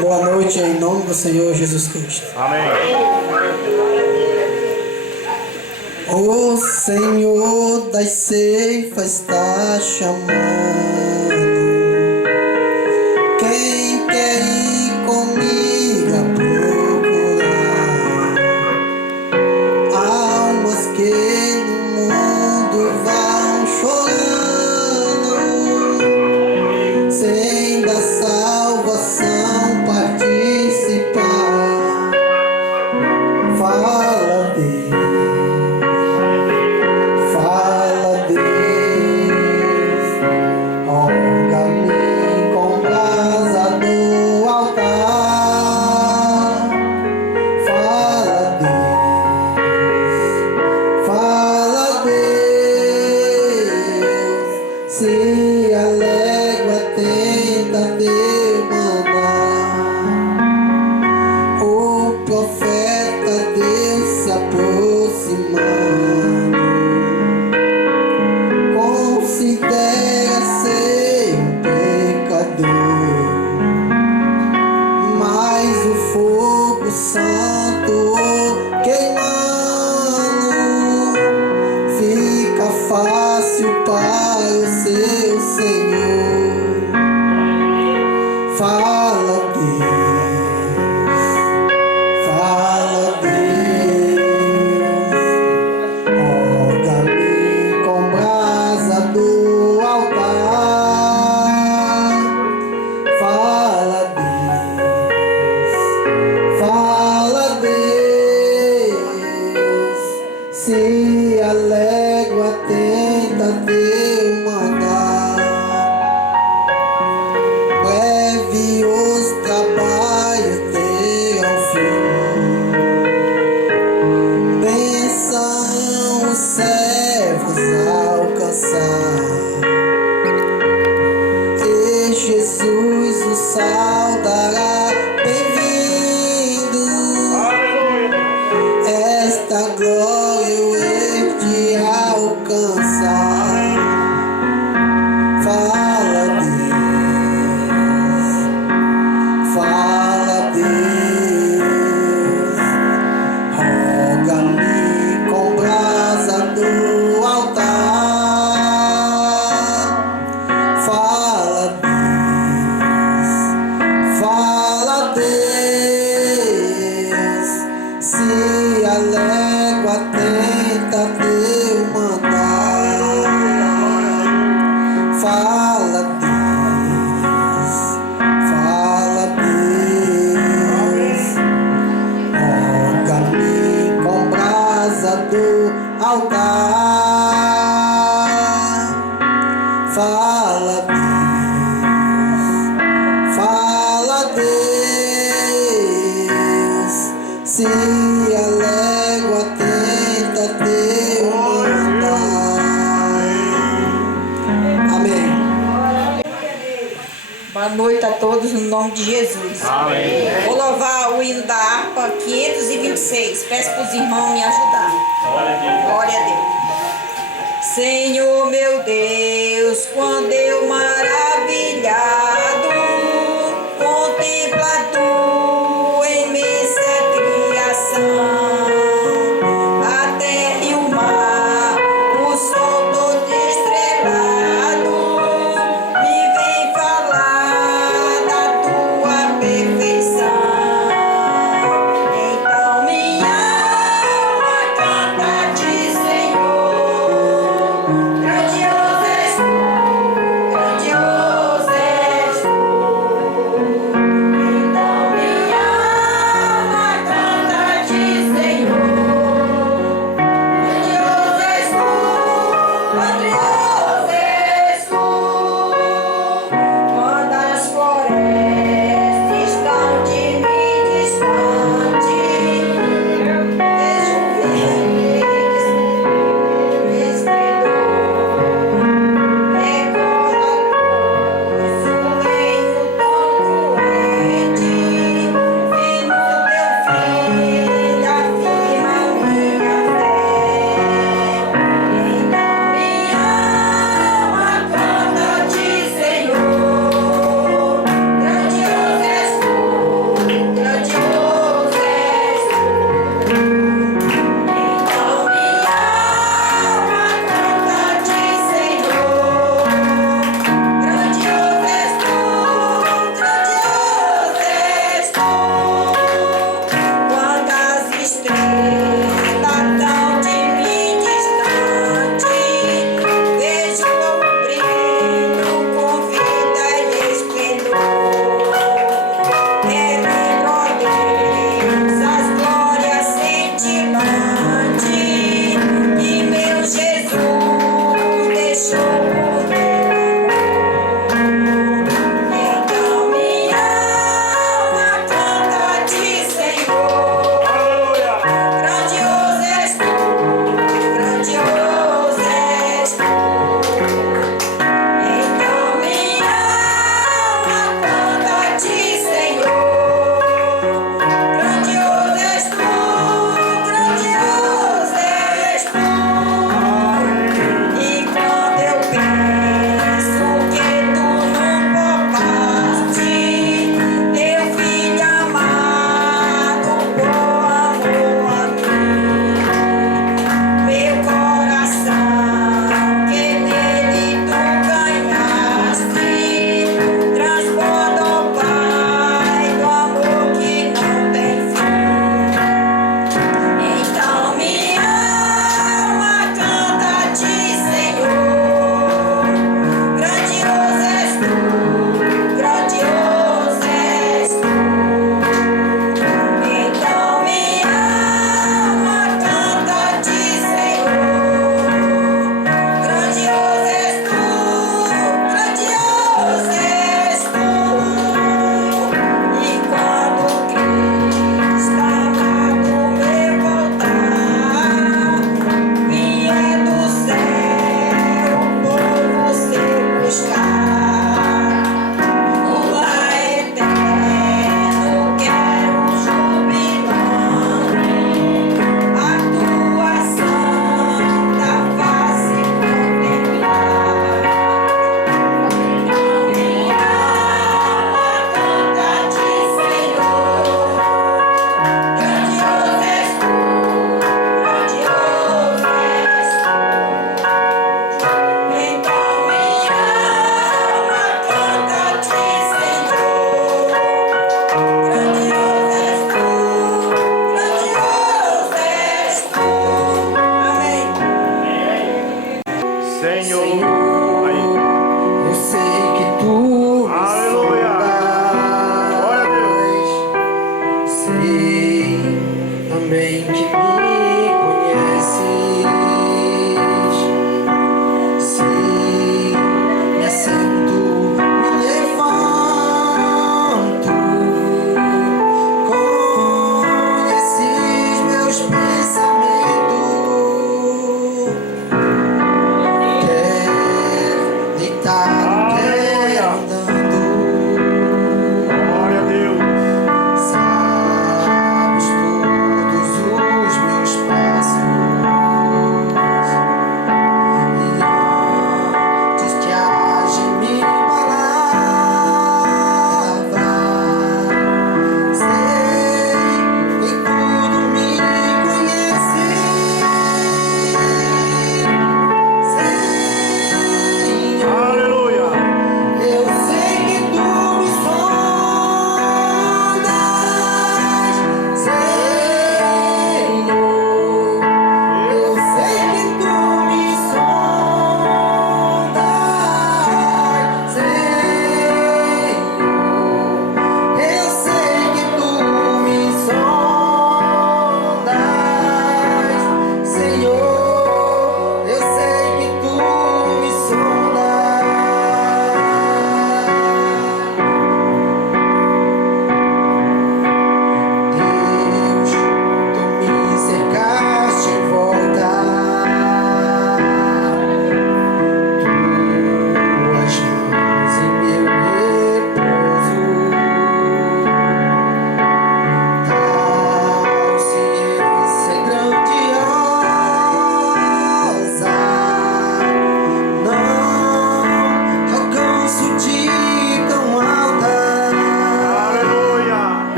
Boa noite em nome do Senhor Jesus Cristo. Amém. O Senhor das ceifas está chamando. Quem quer ir comigo a procurar almas que no mundo vão chorando, sem da salvação participar? Fala Deus, roga-me com brasa do altar. Fala Deus, se a légua tenta demandar. O profeta Deus se aproximando, considera ser um pecador, mas o fogo santo queimando fica fácil para o seu Senhor. Fala Deus, roga-me com brasa do altar. Fala Deus, se a légua tenta demandar. Breve os trabalhos terão fim, bênção os servos alcançar, e Jesus o saudará. Bem-vindo, esta glória eu hei de alcançar. Fala Deus, roga-me com brasa do altar. Fala Deus, se a légua tenta demandar. Fala Deus, roga-me com brasa do altar. Fala Deus, se a légua tenta demandar. Amém. Boa noite a todos, no nome de Jesus. Amém. Vou louvar o hino da harpa 526. Peço para os irmãos me ajudar. Glória a Deus. Senhor meu Deus, quando eu maravilhado contemplo a tua imensa criação, a terra e o mar, o sol todo estrelado, me vem falar da tua perfeição. Então minha alma canta a ti, Senhor. Grandioso és tu, grandioso.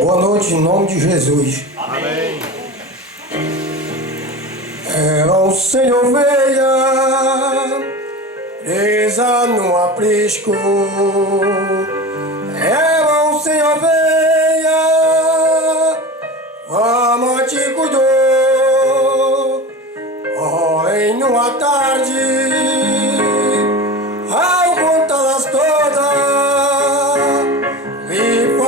Boa noite, em nome de Jesus. Amém. Era um sem ovelha presa no aprisco. Era um sem ovelha, a amante cuidou. Porém, numa tarde, ao contá-las todas, lhe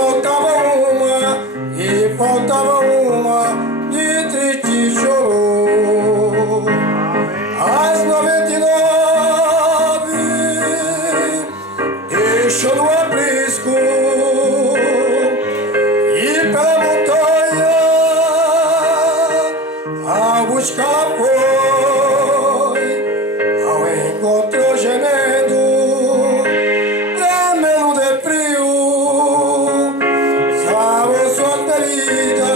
faltava uma, de triste chorou. As 99 deixou no aprisco e pela montanha a buscar foi. Ao encontro gemendo, tremendo de frio, sarou sua ferida,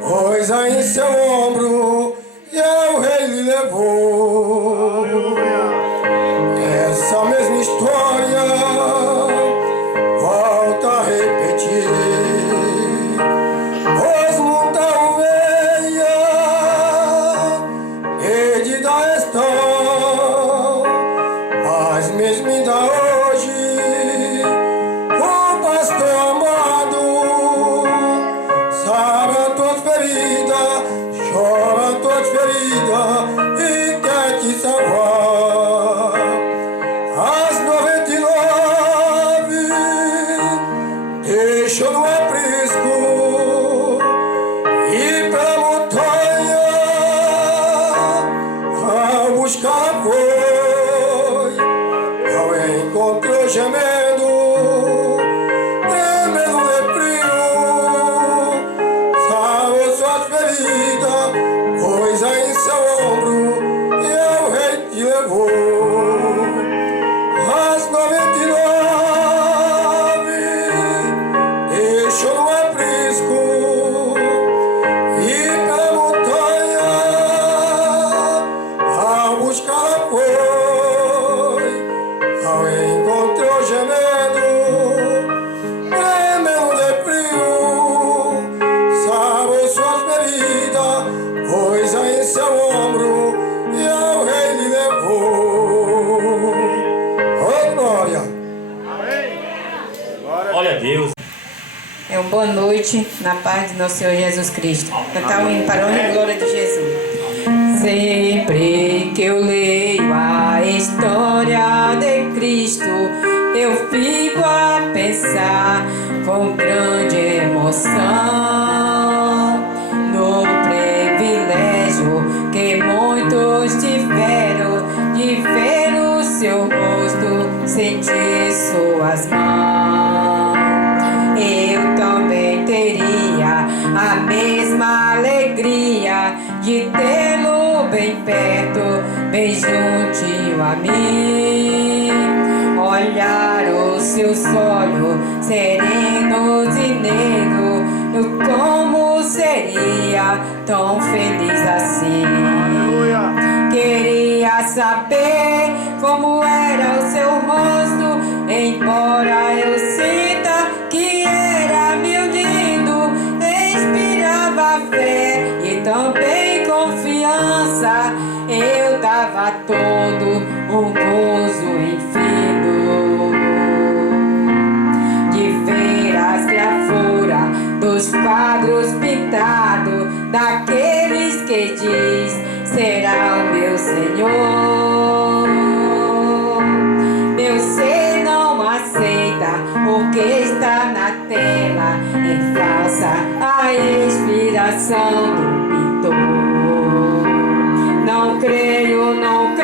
pois-a em seu ombro e ao rei lhe levou. Essa mesma história volta a repetir, pois muita ovelha perdida estão, mas mesmo ainda hoje o pastor amado sara a tua ferida, chora a tua ferida e quer te salvar. As 99 deixou no aprisco e pela montanha a buscar foi. Ao encontro gemendo, tremendo de frio, sarou suas feridas, pois-a em seu ombro e ao rei te levou. As 99 deixou no aprisco e pela montanha a buscar foi. Ao encontro gemendo, tremendo de frio, sarou suas feridas, pois-a em seu ombro e ao rei lhe levou. Oh, glória! Glória a Deus. Boa noite, na paz de nosso Senhor Jesus Cristo. Cantar o hino para a honra e glória de Jesus. Sempre que eu leio a história de Cristo, eu fico a pensar com grande emoção no privilégio que muitos tiveram de ver o seu rosto, sentir suas mãos. Eu também teria a mesma alegria de tê-lo bem perto, bem juntinho a mim. Olhar os seus olhos serenos e negros, como seria tão feliz assim. Queria saber como era o seu rosto, embora eu sinta que era meu lindo, inspirava fé e também confiança. Eu dava todo um gozo infinito de ver as gravuras dos quadros pintados daqueles que diz será o meu Senhor. Meu ser não aceita o que está na tela, em falsa a inspiração do pintor. Não creio no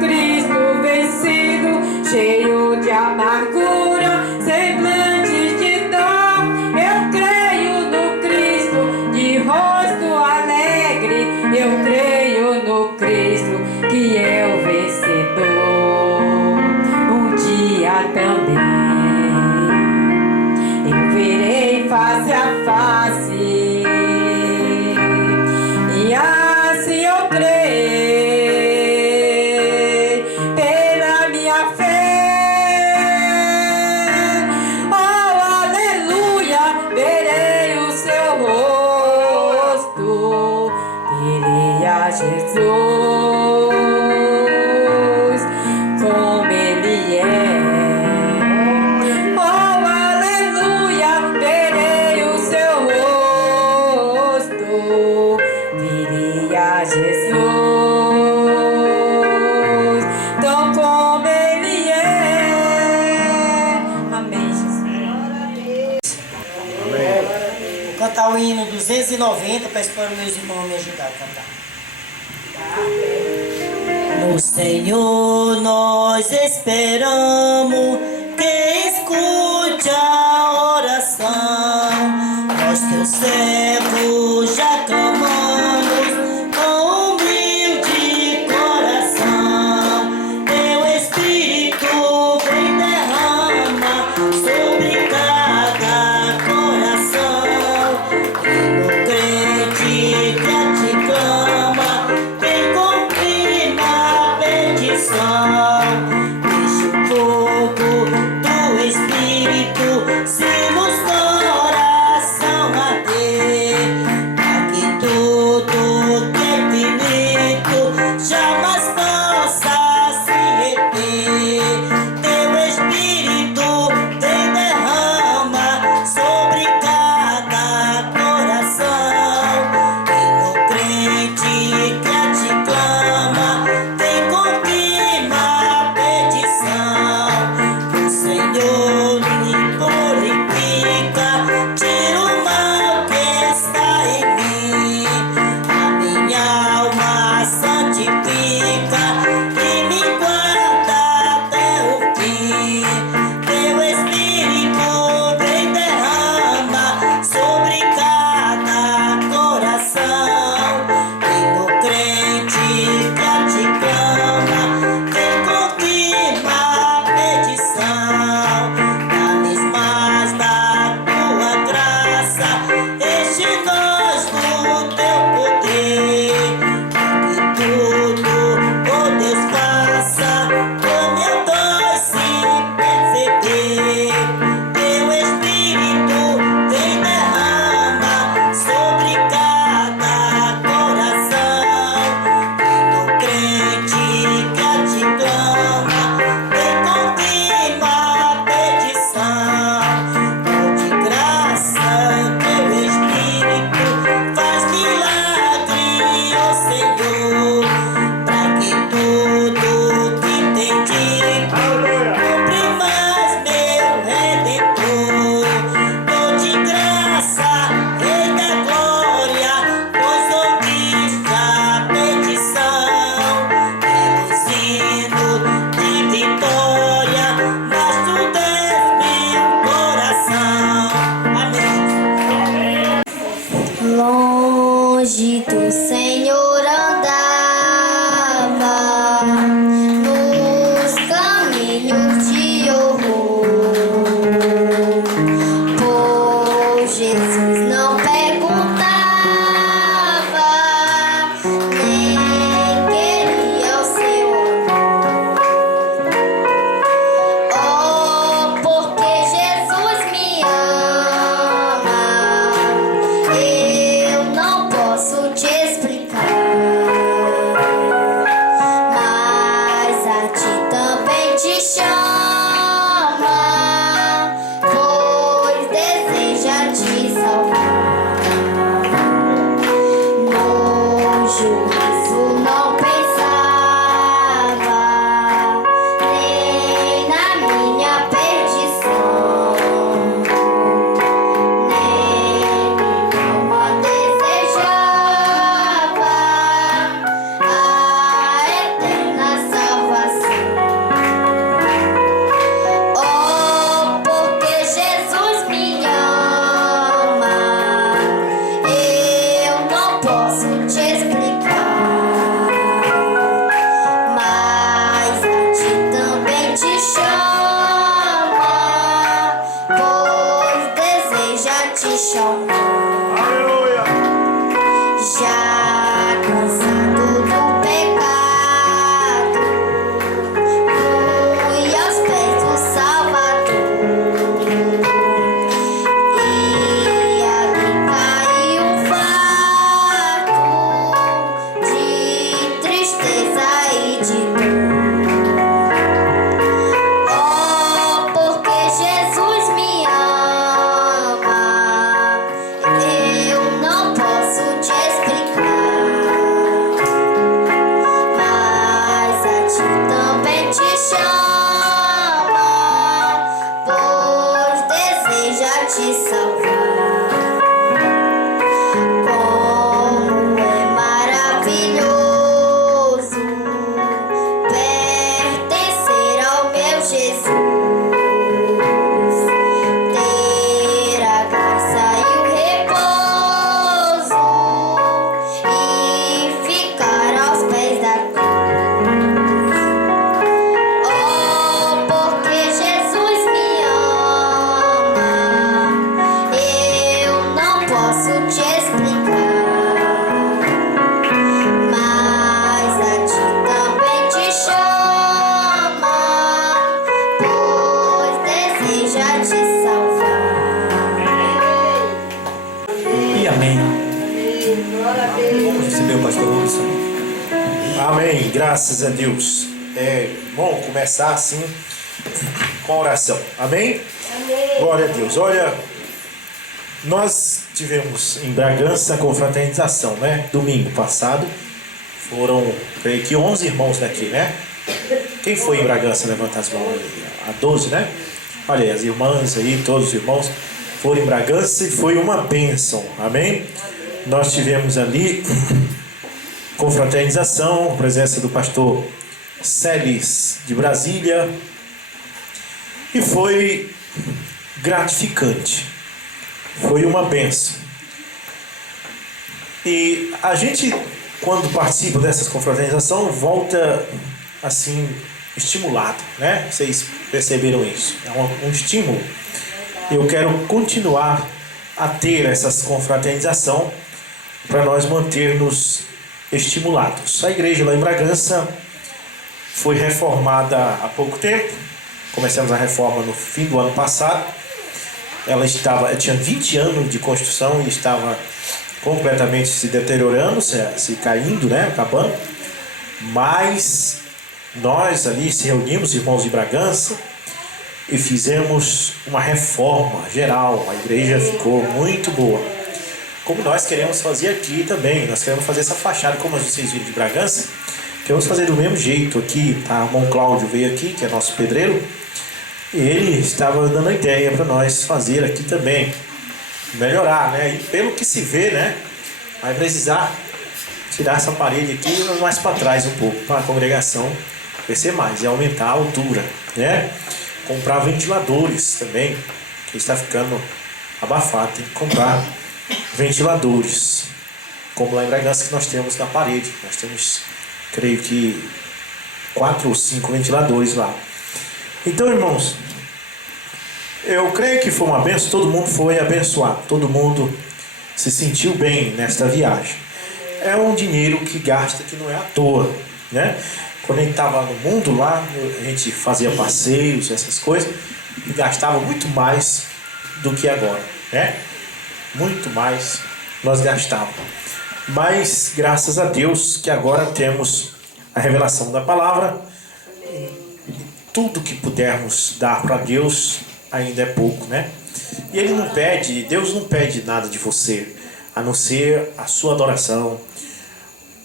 Cristo vencido, cheio de amargura, semblante de dor. Eu creio no Cristo de rosto alegre, eu creio no Cristo que é o vencedor. Um dia também eu verei face a face, e assim eu creio pela minha fé. Oh, aleluia, verei como Ele é. Oh, aleluia, verei o seu rosto, verei a Jesus, tão como Ele é. Amém, Jesus. Vou cantar o hino 290, peço para meus irmãos me ajudar a cantar. No Senhor nós esperamos, que escute a oração. Nós teus servos já clamamos com humilde coração. Teu Espírito vem derrama sobre cada coração. E no crente que a ti clama, vem cumprir a petição. Deixa o fogo do Espírito se nos coração arder, para que tudo que é infinito jamais possa se reter. Teu Espírito vem derrama sobre cada coração. E no crente que a ti clama, vem confirma a petição. O Senhor me purifica, tira o mal que está em mim. A minha alma santifica e me guarda até o fim. Teu Espírito vem derrama sobre cada coração. E no crente que a ti clama, vem confirma a petição. Dá-nos mais da tua graça, enche nós do teu poder. Que tudo, oh Deus, faça como eu doce perceber. Teu Espírito vem derrama sobre cada coração. E no crente que a ti clama, vem confirma a petição. Oh, de graça, teu Espírito faz milagre, ó Senhor, para que tudo que tem dito cumpre mais, meu Redentor. Oh, de graça, Rei da glória, pois ouviste a petição. Reluzindo de vitória, mas tu des meu coração. Amém. Longe do Senhor andava nos caminhos de horror, pois Jesus não perguntava, nem queria o seu amor. Oh, porque Jesus me ama, eu não posso te explicar, mas a ti também te chama, pois deseja te salvar. No juízo não pensava, nem na minha perdição, nem nenhuma desejava a eterna salvação. Oh, porque Jesus me ama, eu não posso te explicar, mas a ti também te chama, pois deseja te chamar. Já cansado do pecado, fui aos pés do Salvador, e ali caiu o fardo de te salvar. Como é maravilhoso pertencer ao meu Jesus. Ter a graça e o repouso e ficar aos pés da cruz. Oh, porque Jesus me ama, eu não posso te explicar, mas a ti também te chama, pois deseja te salvar. E amém. Vamos receber o pastor Wilson. Amém, graças a Deus. É bom começar assim com a oração. Amém? Glória a Deus. Olha, nós tivemos em Bragança a confraternização, né? Domingo passado. Foram, creio que 11 irmãos daqui, né? Quem foi em Bragança? Levanta as mãos aí. A 12, né? Olha aí, as irmãs aí, todos os irmãos foram em Bragança e foi uma bênção. Amém? Nós tivemos ali confraternização, a presença do pastor Celis de Brasília, e foi gratificante, foi uma bênção. E a gente, quando participa dessas confraternizações, volta assim, estimulado, né? Vocês perceberam isso? É um estímulo. Eu quero continuar a ter essas confraternizações para nós mantermos estimulados. A igreja lá em Bragança foi reformada há pouco tempo. Começamos a reforma no fim do ano passado. Ela tinha 20 anos de construção e estava completamente se deteriorando, se caindo, né? Acabando. Mas nós ali se reunimos, irmãos de Bragança, e fizemos uma reforma geral. A igreja ficou muito boa. Como nós queremos fazer aqui também. Nós queremos fazer essa fachada, como vocês viram de Bragança. Queremos fazer do mesmo jeito aqui. Tá? O irmão Cláudio veio aqui, que é nosso pedreiro. E ele estava dando a ideia para nós fazer aqui também. Melhorar, né? E pelo que se vê, né? Vai precisar tirar essa parede aqui mais para trás um pouco, para a congregação crescer mais e aumentar a altura, né? Comprar ventiladores também, que está ficando abafado. Tem que comprar ventiladores, como lá em Bragança que nós temos na parede. Nós temos, creio que 4 ou 5 ventiladores lá. Então, irmãos, eu creio que foi uma bênção. Todo mundo foi abençoado, todo mundo se sentiu bem nesta viagem. É um dinheiro que gasta, que não é à toa, né? Quando a gente estava no mundo lá, a gente fazia passeios, essas coisas, e gastava muito mais do que agora, né? Muito mais nós gastávamos. Mas graças a Deus que agora temos a revelação da palavra. Tudo que pudermos dar para Deus ainda é pouco, né? E Ele não pede, Deus não pede nada de você, a não ser a sua adoração.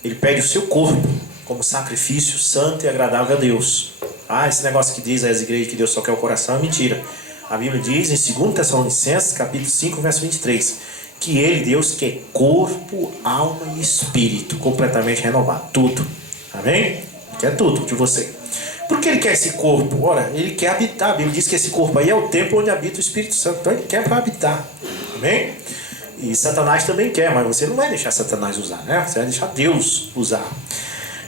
Ele pede o seu corpo como sacrifício santo e agradável a Deus. Esse negócio que diz às igrejas que Deus só quer o coração é mentira. A Bíblia diz em 2 Tessalonicenses, capítulo 5, verso 23, que Ele, Deus, quer corpo, alma e espírito completamente renovado. Tudo. Amém? Ele quer tudo de você. Por que Ele quer esse corpo? Ora, Ele quer habitar. A Bíblia diz que esse corpo aí é o templo onde habita o Espírito Santo. Então Ele quer para habitar. Amém? E Satanás também quer, mas você não vai deixar Satanás usar, né? Você vai deixar Deus usar.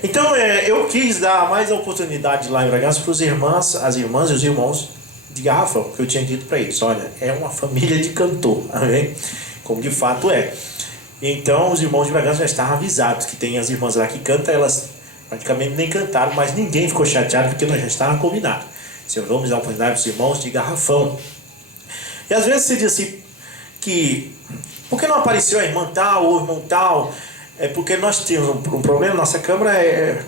Então eu quis dar mais oportunidade lá em Bragança para as irmãs e os irmãos de Garrafão, que eu tinha dito para eles. Olha, é uma família de cantor, amém? Como de fato é. Então os irmãos de Bragança já estavam avisados que tem as irmãs lá que cantam, elas praticamente nem cantaram, mas ninguém ficou chateado porque nós já estávamos combinados. Senhor, vamos dar oportunidade para os irmãos de Garrafão. E às vezes você diz assim, que por que não apareceu a irmã tal ou o irmão tal? É porque nós temos um problema, nossa câmara é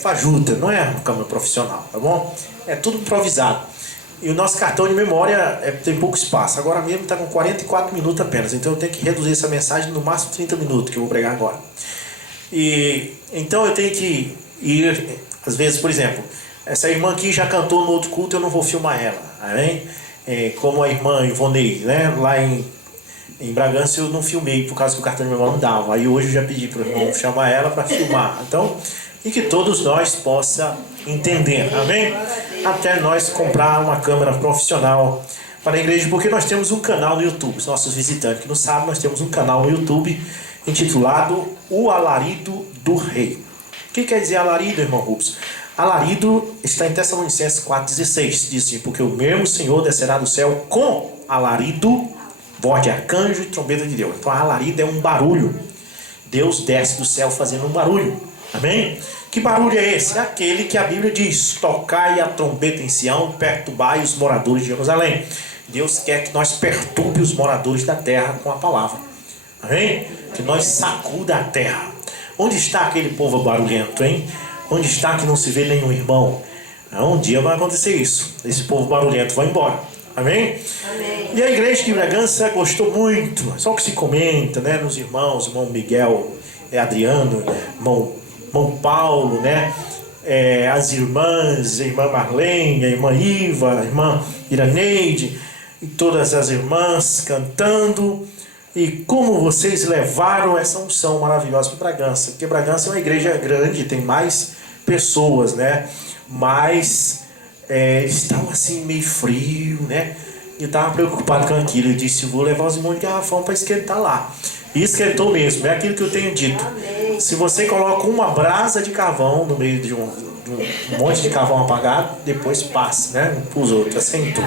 fajuta, não é uma câmara profissional, tá bom? É tudo improvisado. E o nosso cartão de memória tem pouco espaço. Agora mesmo está com 44 minutos apenas, então eu tenho que reduzir essa mensagem no máximo 30 minutos, que eu vou pregar agora. E então eu tenho que ir, às vezes, por exemplo, essa irmã aqui já cantou no outro culto, eu não vou filmar ela, amém? como a irmã Ivonei, né? Lá em Bragança eu não filmei por causa que o cartão de memória não dava. Aí hoje eu já pedi para o irmão chamar ela para filmar. Então, e que todos nós possa entender, amém? Até nós comprar uma câmera profissional para a igreja, porque nós temos um canal no YouTube. Os nossos visitantes que não sabem, nós temos um canal no YouTube intitulado O Alarido do Rei. O que quer dizer alarido, irmão Rubens? Alarido está em Tessalonicenses 4,16. Diz assim: porque o mesmo Senhor descerá do céu com alarido, voz de arcanjo e trombeta de Deus. Então alarido é um barulho. Deus desce do céu fazendo um barulho. Amém? Que barulho é esse? É aquele que a Bíblia diz: tocai a trombeta em Sião, perturbai os moradores de Jerusalém. Deus quer que nós perturbe os moradores da terra com a palavra. Amém? Que nós sacuda a terra. Onde está aquele povo barulhento, hein? Onde está que não se vê nenhum irmão? Um dia vai acontecer isso. Esse povo barulhento vai embora. Amém? Amém. E a igreja de Bragança gostou muito. Só o que se comenta, né? Nos irmãos, irmão Miguel, Adriano, irmão Paulo, né? As irmãs, a irmã Marlene, a irmã Iva, a irmã Iraneide, e todas as irmãs cantando. E como vocês levaram essa unção maravilhosa para Bragança. Porque Bragança é uma igreja grande, tem mais pessoas, né? Mas estavam assim meio frio, né? E eu estava preocupado com aquilo. Eu disse: vou levar os irmãos de garrafão para esquentar lá. E esquentou mesmo, é aquilo que eu tenho dito. Amém. Se você coloca uma brasa de carvão no meio de um monte de carvão apagado, depois passa, né? Para os outros, assentou.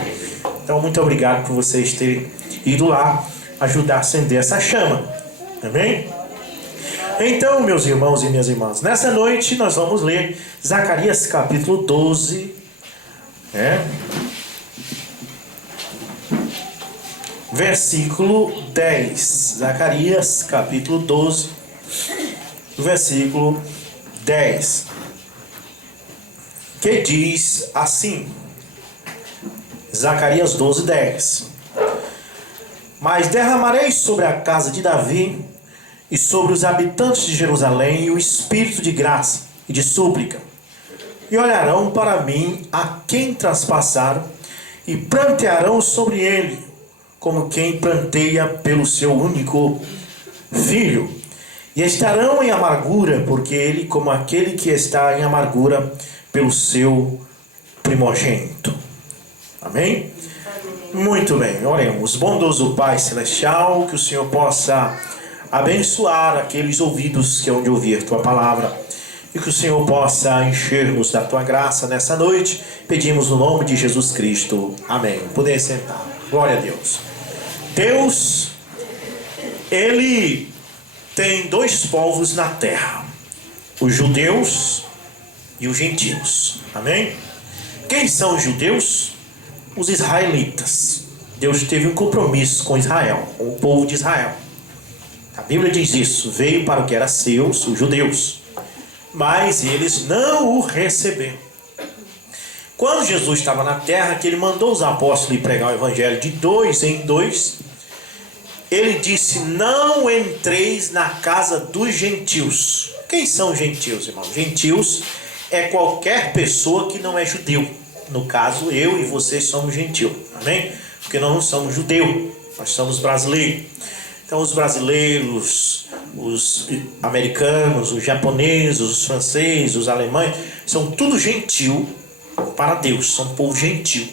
Então, muito obrigado por vocês terem ido lá ajudar a acender essa chama. Amém? Então, meus irmãos e minhas irmãs, nessa noite nós vamos ler Zacarias capítulo 12. Versículo 10. Zacarias capítulo 12, versículo 10. Que diz assim: Zacarias 12, 10. Mas derramarei sobre a casa de Davi e sobre os habitantes de Jerusalém o espírito de graça e de súplica, e olharão para mim a quem traspassaram, e prantearão sobre ele, como quem pranteia pelo seu único filho, e estarão em amargura, porque ele, como aquele que está em amargura pelo seu primogênito. Amém? Muito bem, oremos. Bondoso Pai Celestial, que o Senhor possa abençoar aqueles ouvidos que hão de ouvir Tua palavra, e que o Senhor possa encher-nos da Tua graça nessa noite. Pedimos no nome de Jesus Cristo. Amém. Podem sentar. Glória a Deus. Deus, Ele tem dois povos na terra: os judeus e os gentios. Amém? Quem são os judeus? Os israelitas. Deus teve um compromisso com Israel, com o povo de Israel. A Bíblia diz isso: veio para o que era seus, os judeus, mas eles não o receberam. Quando Jesus estava na terra, que ele mandou os apóstolos ir pregar o evangelho de 2 em 2, ele disse: não entreis na casa dos gentios. Quem são os gentios, irmão? Gentios é qualquer pessoa que não é judeu. No caso, eu e vocês somos gentio. Amém? Porque nós não somos judeu, nós somos brasileiros. Então os brasileiros, os americanos, os japoneses, os franceses, os alemães, são tudo gentil para Deus, são um povo gentil.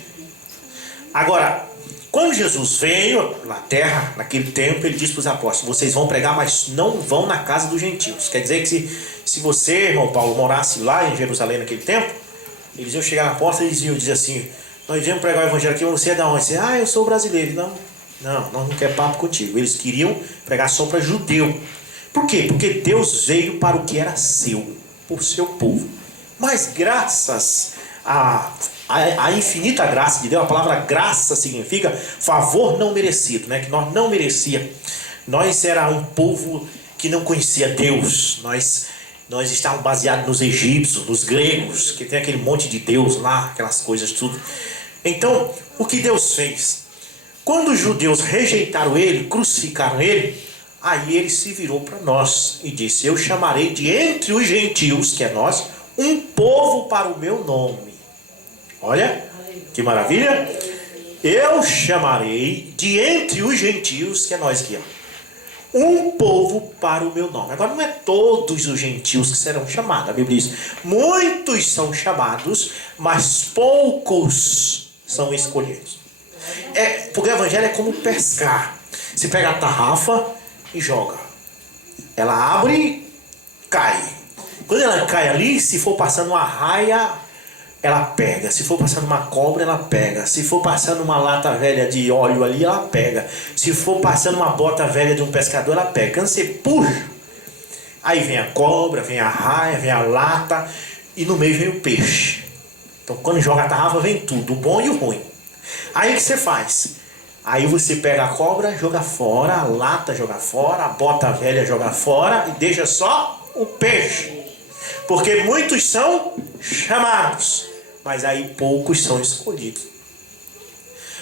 Agora, quando Jesus veio na terra, naquele tempo, ele disse para os apóstolos: vocês vão pregar, mas não vão na casa dos gentios. Quer dizer que se você, irmão Paulo, morasse lá em Jerusalém naquele tempo, eles iam chegar na porta e eles iam dizer assim: nós viemos pregar o evangelho aqui, você é da onde? Você: eu sou brasileiro. Não, nós não queremos papo contigo. Eles queriam pregar só para judeu. Por quê? Porque Deus veio para o que era seu, por seu povo. Mas graças a infinita graça de Deus, a palavra graça significa favor não merecido, né? Que nós não merecíamos. Nós era um povo que não conhecia Deus. Nós estávamos baseados nos egípcios, nos gregos, que tem aquele monte de Deus lá, aquelas coisas tudo. Então, o que Deus fez? Quando os judeus rejeitaram ele, crucificaram ele, aí ele se virou para nós e disse: eu chamarei de entre os gentios, que é nós, um povo para o meu nome. Olha, que maravilha! eu chamarei de entre os gentios, que é nós aqui, ó, um povo para o meu nome. Agora não é todos os gentios que serão chamados. A Bíblia diz, muitos são chamados, mas poucos são escolhidos. Porque o evangelho é como pescar. Você pega a tarrafa e joga. Ela abre, cai. Quando ela cai ali, se for passando uma raia, ela pega. Se for passando uma cobra, ela pega. Se for passando uma lata velha de óleo ali, ela pega. Se for passando uma bota velha de um pescador, ela pega. Quando você puxa, aí vem a cobra, vem a raia, vem a lata e no meio vem o peixe. Então quando joga a tarrafa, vem tudo, o bom e o ruim. Aí o que você faz? Aí você pega a cobra, joga fora, a lata joga fora, a bota velha joga fora e deixa só o peixe. Porque muitos são chamados, mas aí poucos são escolhidos.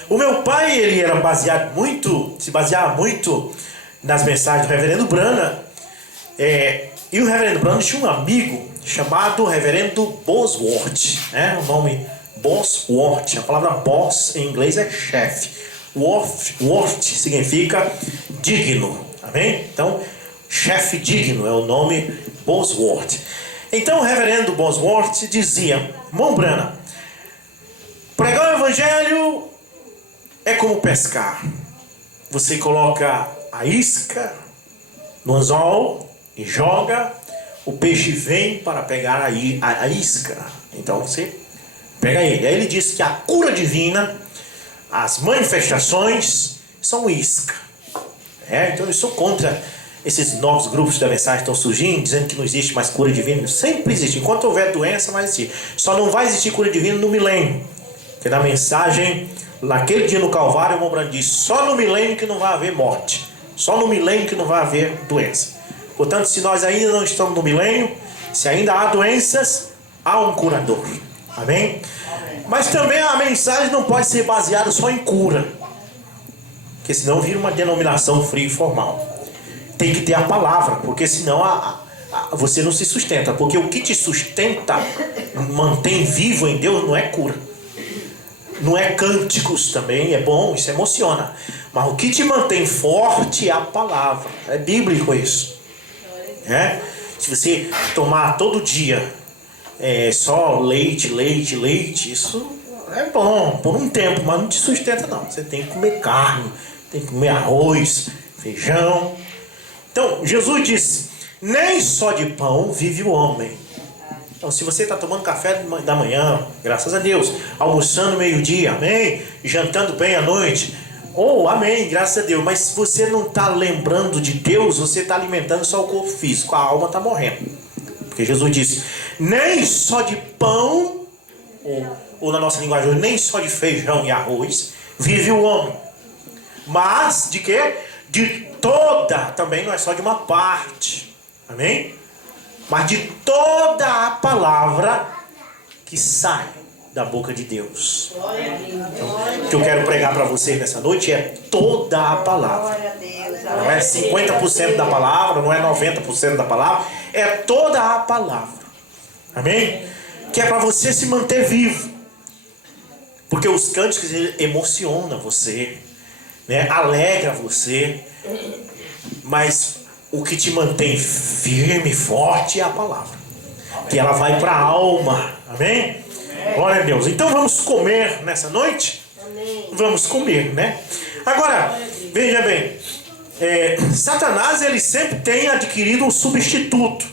O meu pai, ele era se baseava muito nas mensagens do reverendo Branham. E o reverendo Branham tinha um amigo chamado reverendo Bosworth, né? O nome Bosworth, a palavra boss em inglês é chefe. Worth significa digno, amém? Então, chefe digno é o nome Bosworth. Então o reverendo Bosworth dizia, irmão Branham, pregar o evangelho é como pescar. Você coloca a isca no anzol e joga, o peixe vem para pegar a isca. Então você pega ele. Aí ele disse que a cura divina, as manifestações são isca. Então eu sou contra esses novos grupos da mensagem que estão surgindo, dizendo que não existe mais cura divina. Sempre existe. Enquanto houver doença, vai existir. Só não vai existir cura divina no milênio. Porque na mensagem, naquele dia no Calvário, o irmão Branham disse, só no milênio que não vai haver morte. Só no milênio que não vai haver doença. Portanto, se nós ainda não estamos no milênio, se ainda há doenças, há um curador. Amém? Mas também a mensagem não pode ser baseada só em cura. Porque senão vira uma denominação fria e formal. Tem que ter a palavra, porque senão você não se sustenta. Porque o que te sustenta, mantém vivo em Deus, não é cura. Não é cânticos também, é bom, isso emociona. Mas o que te mantém forte é a palavra. É bíblico isso. Se você tomar todo dia só leite, isso é bom por um tempo, mas não te sustenta não. Você tem que comer carne, tem que comer arroz, feijão. Então Jesus disse, nem só de pão vive o homem. Então se você está tomando café da manhã, graças a Deus, almoçando meio-dia, amém, jantando bem à noite, amém, graças a Deus, mas se você não está lembrando de Deus, você está alimentando só o corpo físico, a alma está morrendo. Porque Jesus disse, nem só de pão, ou na nossa linguagem, nem só de feijão e arroz, vive o homem. Mas de quê? De toda, também não é só de uma parte, amém? Mas de toda a palavra que sai da boca de Deus. Então, o que eu quero pregar para vocês nessa noite é toda a palavra. Não é 50% da palavra, não é 90% da palavra, é toda a palavra. Amém? Que é para você se manter vivo. Porque os cânticos emocionam você, né? Alegra você, mas o que te mantém firme e forte é a palavra, que ela vai para a alma. Amém? Glória a Deus. Então vamos comer nessa noite? Vamos comer, né? Agora, veja bem, Satanás, ele sempre tem adquirido um substituto,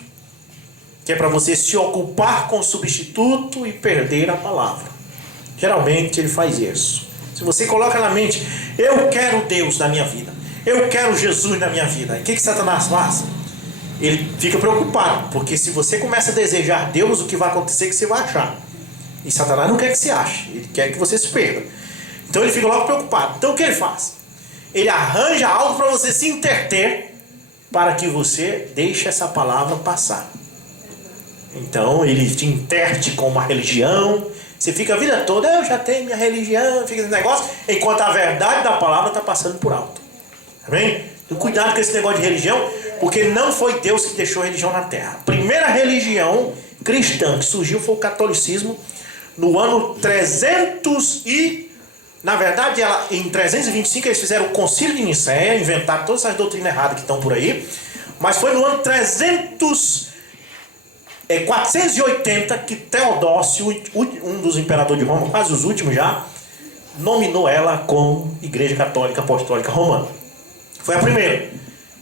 que é para você se ocupar com o substituto e perder a palavra. Geralmente ele faz isso. Se você coloca na mente, eu quero Deus na minha vida, eu quero Jesus na minha vida, o que Satanás faz? Ele fica preocupado, porque se você começa a desejar Deus, o que vai acontecer é que você vai achar. E Satanás não quer que você ache, ele quer que você se perda. Então ele fica logo preocupado. Então o que ele faz? Ele arranja algo para você se interter, para que você deixe essa palavra passar. Então ele te interte com uma religião. Você fica a vida toda, eu já tenho minha religião, fica esse negócio, enquanto a verdade da palavra está passando por alto. Amém? Então cuidado com esse negócio de religião, porque não foi Deus que deixou a religião na terra. A primeira religião cristã que surgiu foi o catolicismo no ano 300 e Na verdade, em 325 eles fizeram o Concílio de Nicéia, inventaram todas essas doutrinas erradas que estão por aí. Mas foi no ano 480 que Teodócio, um dos imperadores de Roma, quase os últimos já, nominou ela como Igreja Católica Apostólica Romana. Foi a primeira.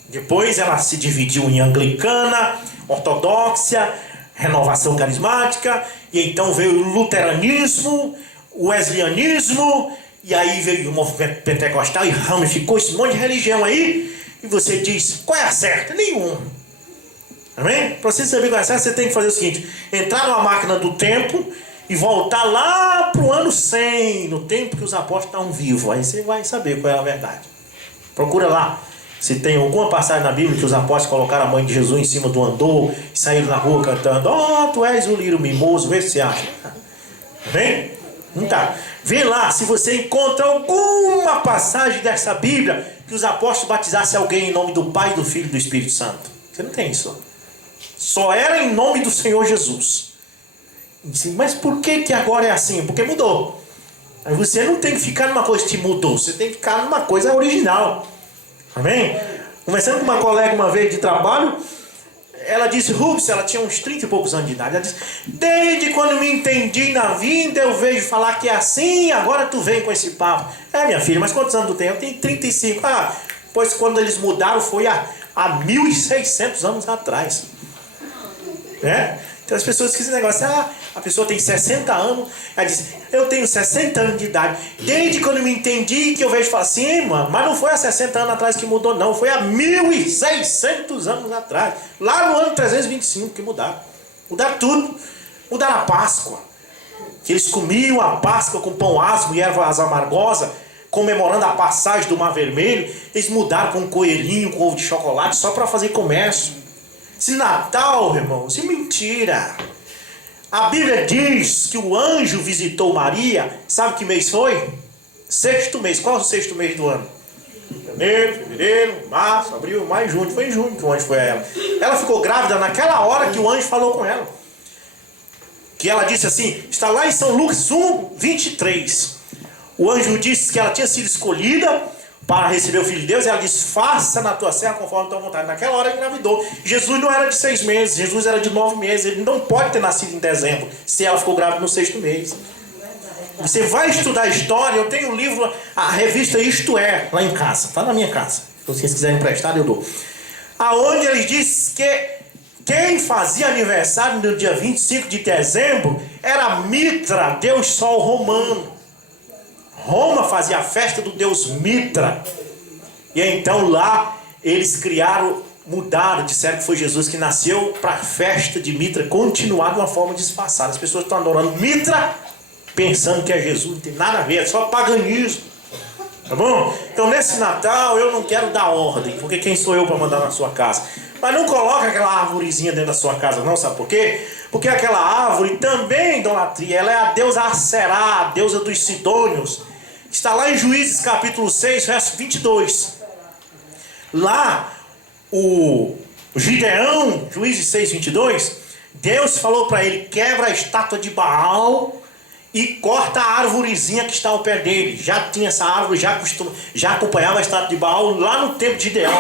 Depois ela se dividiu em anglicana, ortodoxa, renovação carismática, e então veio o luteranismo, o wesleyanismo, e aí veio o movimento pentecostal e ramificou esse monte de religião aí, e você diz, qual é a certa? Nenhuma. Amém? Para você saber qual é a certa, você tem que fazer o seguinte, entrar numa máquina do tempo e voltar lá para o ano 100, no tempo que os apóstolos estavam vivos, aí você vai saber qual é a verdade. Procura lá. Se tem alguma passagem na Bíblia que os apóstolos colocaram a mãe de Jesus em cima do andor e saíram na rua cantando, tu és o lírio mimoso, vê se você acha. Vem? Não tá. Vê lá se você encontra alguma passagem dessa Bíblia que os apóstolos batizassem alguém em nome do Pai, do Filho e do Espírito Santo. Você não tem isso. Só era em nome do Senhor Jesus. Mas por que agora é assim? Porque mudou. Aí você não tem que ficar numa coisa que mudou, você tem que ficar numa coisa original. Amém? Conversando com uma colega uma vez de trabalho, ela disse, Rubens, ela tinha uns 30 e poucos anos de idade, ela disse, desde quando me entendi na vida, eu vejo falar que é assim, agora tu vem com esse papo. Minha filha, mas quantos anos tu tem? Eu tenho 35. Pois quando eles mudaram foi há 1.600 anos atrás. Então as pessoas que esse negócio, a pessoa tem 60 anos, ela diz, eu tenho 60 anos de idade, desde quando eu me entendi que eu vejo falar assim, mano, mas não foi há 60 anos atrás que mudou não, foi há 1.600 anos atrás, lá no ano 325 que mudaram tudo, mudaram a Páscoa, que eles comiam a Páscoa com pão asmo e ervas amargosas, comemorando a passagem do Mar Vermelho, eles mudaram com um coelhinho, com ovo de chocolate, só para fazer comércio. Esse Natal, irmão, isso é mentira. A Bíblia diz que o anjo visitou Maria, sabe que mês foi? 6º mês. Qual é o 6º mês do ano? Janeiro, fevereiro, março, abril, maio, junho. Foi em junho que o anjo foi a ela. Ela ficou grávida naquela hora que o anjo falou com ela. Que ela disse assim, está lá em São Lucas 1, 23. O anjo disse que ela tinha sido escolhida para receber o Filho de Deus, ela disse, faça na tua serra conforme a tua vontade. Naquela hora engravidou. Jesus não era de 6 meses, Jesus era de 9 meses. Ele não pode ter nascido em dezembro, se ela ficou grávida no 6º mês. Você vai estudar história, eu tenho um livro, a revista Isto É, lá em casa, está na minha casa. Se vocês quiserem emprestar, eu dou. Aonde ele diz que quem fazia aniversário no dia 25 de dezembro era Mitra, deus sol romano. Roma fazia a festa do deus Mitra. E então lá eles mudaram, disseram que foi Jesus que nasceu para a festa de Mitra continuar de uma forma disfarçada. As pessoas estão adorando Mitra, pensando que é Jesus, não tem nada a ver, é só paganismo. Tá bom? Então nesse Natal eu não quero dar ordem, porque quem sou eu para mandar na sua casa? Mas não coloca aquela árvorezinha dentro da sua casa não, sabe por quê? Porque aquela árvore também é idolatria, ela é a deusa Aserá, a deusa dos Sidônios. Está lá em Juízes capítulo 6, verso 22. Lá, o Gideão, Juízes 6, 22, Deus falou para ele, quebra a estátua de Baal e corta a árvorezinha que está ao pé dele. Já tinha essa árvore, já acompanhava a estátua de Baal lá no tempo de Gideão.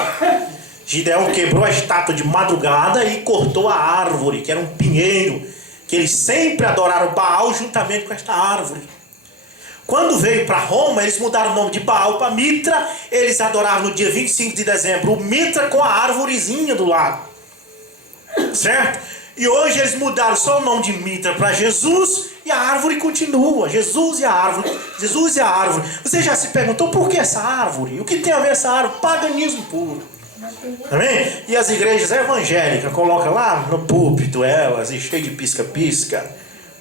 Gideão quebrou a estátua de madrugada e cortou a árvore, que era um pinheiro, que eles sempre adoraram Baal juntamente com esta árvore. Quando veio para Roma, eles mudaram o nome de Baal para Mitra. Eles adoravam no dia 25 de dezembro o Mitra com a árvorezinha do lado. Certo? E hoje eles mudaram só o nome de Mitra para Jesus e a árvore continua. Jesus e a árvore. Jesus e a árvore. Você já se perguntou por que essa árvore? O que tem a ver essa árvore? Paganismo puro. Amém? E as igrejas evangélicas colocam lá no púlpito elas e cheio de pisca-pisca.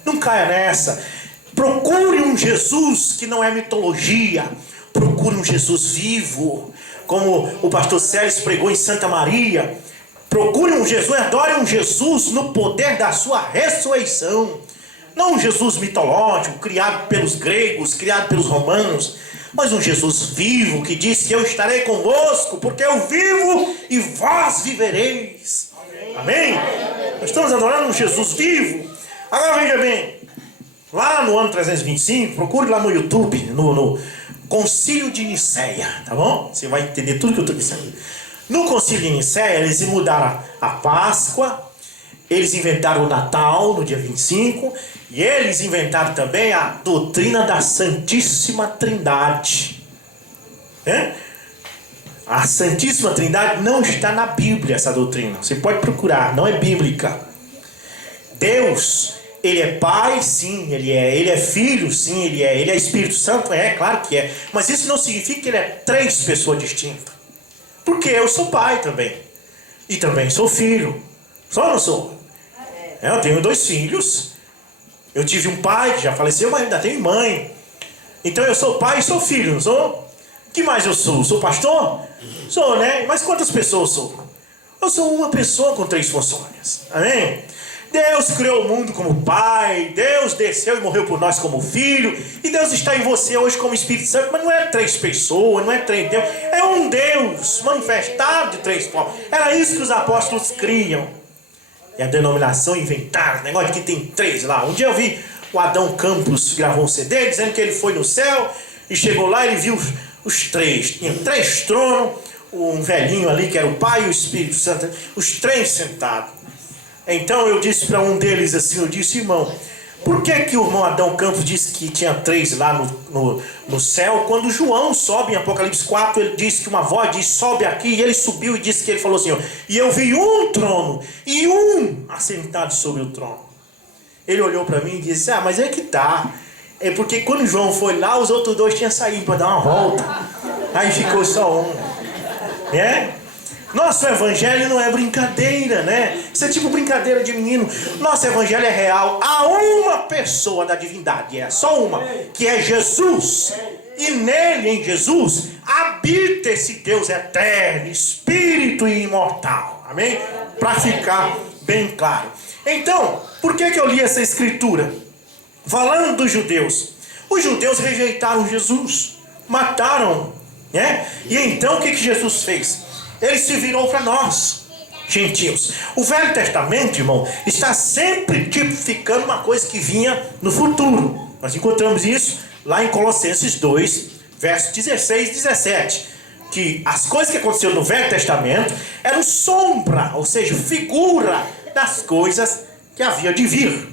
Não caia nessa. Procure um Jesus que não é mitologia. Procure um Jesus vivo. Como o pastor Célio pregou em Santa Maria. Procure um Jesus, adore um Jesus no poder da sua ressurreição. Não um Jesus mitológico, criado pelos gregos, criado pelos romanos. Mas um Jesus vivo que diz que eu estarei convosco, porque eu vivo e vós vivereis. Amém? Nós estamos adorando um Jesus vivo. Agora veja bem. Lá no ano 325, procure lá no YouTube, no Concílio de Nicéia, tá bom? Você vai entender tudo que eu estou dizendo. No Concílio de Nicéia, eles mudaram a Páscoa, eles inventaram o Natal no dia 25, e eles inventaram também a doutrina da Santíssima Trindade. A Santíssima Trindade não está na Bíblia, essa doutrina. Você pode procurar, não é bíblica. Deus, Ele é Pai, sim, Ele é Filho, sim, Ele é Espírito Santo, claro que é. Mas isso não significa que Ele é 3 pessoas distintas. Porque eu sou pai também. E também sou filho. Sou ou não sou? Eu tenho 2 filhos. Eu tive um pai que já faleceu, mas ainda tenho mãe. Então eu sou pai e sou filho, não sou? O que mais eu sou? Sou pastor? Sou, né? Mas quantas pessoas sou? Eu sou uma pessoa com 3 funções. Amém? Deus criou o mundo como Pai, Deus desceu e morreu por nós como Filho, e Deus está em você hoje como Espírito Santo, mas não é 3 pessoas, não é 3 Deus, é um Deus manifestado de 3 formas. Era isso que os apóstolos criam. E a denominação inventaram, negócio de que tem 3 lá. Um dia eu vi o Adão Campos gravou um CD dizendo que ele foi no céu e chegou lá e ele viu os 3. Tinha 3 tronos, um velhinho ali que era o Pai e o Espírito Santo, os 3 sentados. Então eu disse para um deles assim, eu disse, irmão, por que o irmão Adão Campos disse que tinha 3 lá no céu, quando João sobe em Apocalipse 4, ele disse que uma voz diz, sobe aqui, e ele subiu e disse que ele falou assim, e eu vi um trono, e um assentado sobre o trono. Ele olhou para mim e disse, mas é que tá, é porque quando João foi lá, os outros 2 tinham saído para dar uma volta, aí ficou só um, né? Nosso evangelho não é brincadeira, né? Isso é tipo brincadeira de menino. Nosso evangelho é real. Há uma pessoa da divindade, é só uma, que é Jesus. E nele, em Jesus, habita esse Deus eterno, espírito e imortal. Amém? Para ficar bem claro. Então, por que eu li essa escritura? Falando dos judeus. Os judeus rejeitaram Jesus, mataram, né? E então o que Jesus fez? Ele se virou para nós, gentios. O Velho Testamento, irmão, está sempre tipificando uma coisa que vinha no futuro. Nós encontramos isso lá em Colossenses 2, versos 16 e 17. Que as coisas que aconteceram no Velho Testamento eram sombra, ou seja, figura das coisas que havia de vir,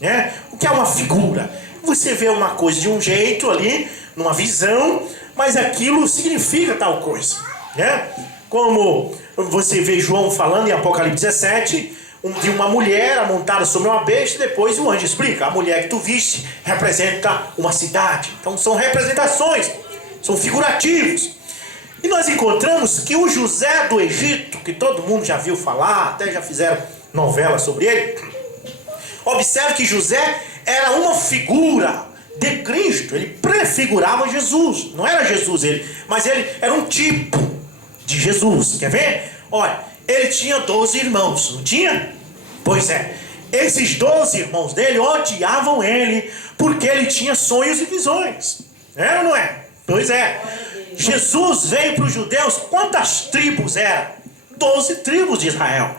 né? O que é uma figura? Você vê uma coisa de um jeito ali, numa visão, mas aquilo significa tal coisa, né? Como você vê João falando em Apocalipse 17, de uma mulher montada sobre uma besta, e depois o anjo explica, a mulher que tu viste representa uma cidade. Então são representações, são figurativos. E nós encontramos que o José do Egito, que todo mundo já viu falar, até já fizeram novela sobre ele, observe que José era uma figura de Cristo, ele prefigurava Jesus, não era Jesus ele, mas ele era um tipo de Jesus, quer ver? Olha, ele tinha 12 irmãos, não tinha? Pois é, esses 12 irmãos dele odiavam ele, porque ele tinha sonhos e visões, é ou não é? Pois é, Jesus veio para os judeus, quantas tribos eram? 12 tribos de Israel.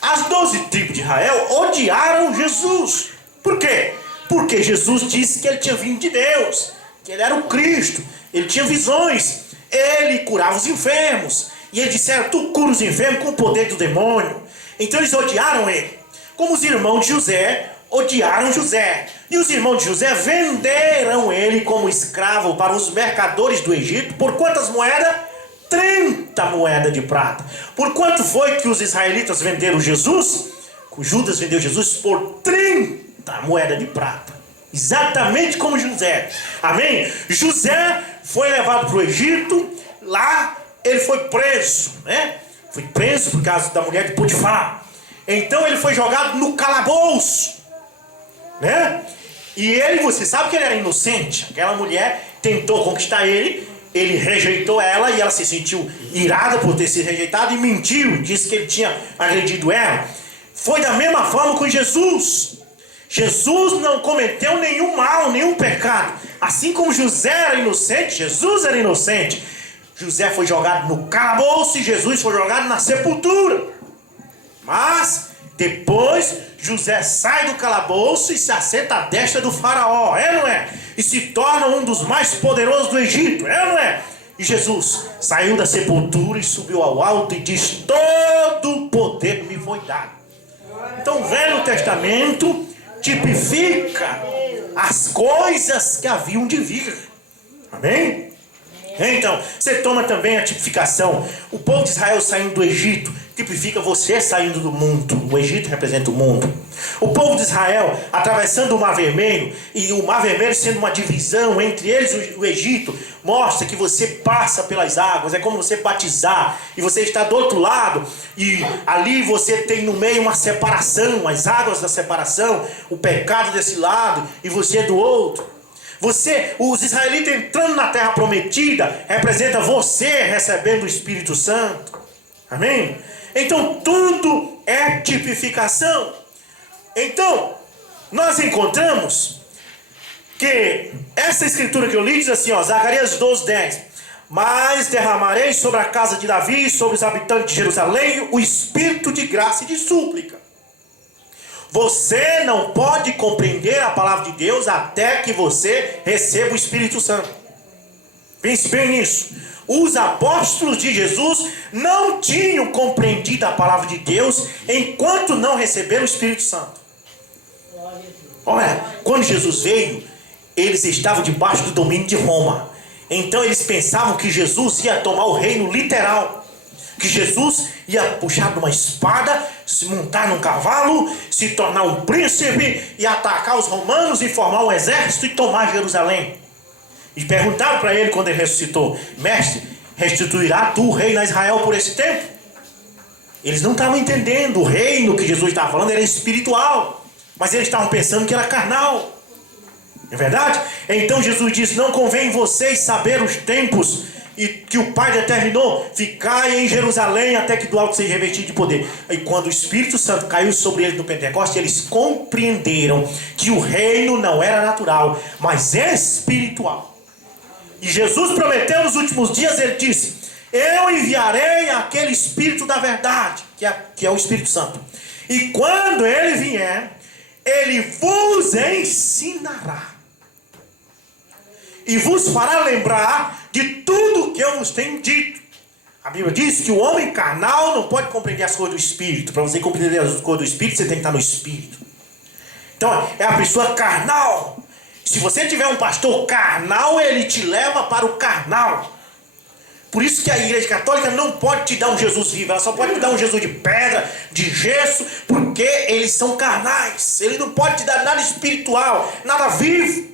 As 12 tribos de Israel odiaram Jesus, por quê? Porque Jesus disse que ele tinha vindo de Deus, que ele era o Cristo, ele tinha visões, ele curava os enfermos. E eles disseram, tu cura os enfermos com o poder do demônio. Então eles odiaram ele. Como os irmãos de José odiaram José. E os irmãos de José venderam ele como escravo para os mercadores do Egito. Por quantas moedas? 30 moedas de prata. Por quanto foi que os israelitas venderam Jesus? Judas vendeu Jesus por 30 moedas de prata. Exatamente como José. Amém? José foi levado para o Egito. Lá ele foi preso, né? Foi preso por causa da mulher de Potifar. Então ele foi jogado no calabouço, né? E ele, você sabe que ele era inocente. Aquela mulher tentou conquistar ele, ele rejeitou ela e ela se sentiu irada por ter sido rejeitada e mentiu, disse que ele tinha agredido ela. Foi da mesma forma com Jesus. Jesus não cometeu nenhum mal, nenhum pecado. Assim como José era inocente, Jesus era inocente. José foi jogado no calabouço e Jesus foi jogado na sepultura. Mas Depois, José sai do calabouço e se assenta à destra do faraó, é ou não é? E se torna um dos mais poderosos do Egito, é ou não é? E Jesus saiu da sepultura e subiu ao alto e diz: todo o poder me foi dado. Então o Velho Testamento tipifica as coisas que haviam de vir. Amém? Então, você toma também a tipificação. O povo de Israel saindo do Egito tipifica você saindo do mundo. O Egito representa o mundo. O povo de Israel atravessando o Mar Vermelho, e o Mar Vermelho sendo uma divisão entre eles e o Egito, mostra que você passa pelas águas. É como você batizar e você está do outro lado, e ali você tem no meio uma separação, as águas da separação, o pecado desse lado e você do outro. Os israelitas entrando na terra prometida, representa você recebendo o Espírito Santo. Amém? Então tudo é tipificação. Então, nós encontramos que essa escritura que eu li diz assim, ó, Zacarias 12:10. Mas derramarei sobre a casa de Davi e sobre os habitantes de Jerusalém o espírito de graça e de súplica. Você não pode compreender a palavra de Deus até que você receba o Espírito Santo. Pense bem nisso. Os apóstolos de Jesus não tinham compreendido a palavra de Deus enquanto não receberam o Espírito Santo. Olha, quando Jesus veio, eles estavam debaixo do domínio de Roma. Então eles pensavam que Jesus ia tomar o reino literal. Que Jesus ia puxar uma espada, se montar num cavalo, se tornar um príncipe e atacar os romanos e formar um exército e tomar Jerusalém. E perguntaram para ele quando ele ressuscitou: mestre, restituirá tu o reino a Israel por esse tempo? Eles não estavam entendendo. O reino que Jesus estava falando era espiritual, mas eles estavam pensando que era carnal. É verdade? Então Jesus disse: não convém vocês saber os tempos e que o Pai determinou, ficai em Jerusalém até que do alto seja revestido de poder. E quando o Espírito Santo caiu sobre eles no Pentecostes, eles compreenderam que o reino não era natural, mas espiritual. E Jesus prometeu nos últimos dias, ele disse: eu enviarei aquele Espírito da verdade, que é o Espírito Santo. E quando ele vier, ele vos ensinará e vos fará lembrar de tudo que eu vos tenho dito. A Bíblia diz que o homem carnal não pode compreender as coisas do Espírito. Para você compreender as coisas do Espírito, você tem que estar no Espírito. Então, é a pessoa carnal. Se você tiver um pastor carnal, ele te leva para o carnal. Por isso que a Igreja Católica não pode te dar um Jesus vivo. Ela só pode te dar um Jesus de pedra, de gesso, porque eles são carnais. Ele não pode te dar nada espiritual, nada vivo.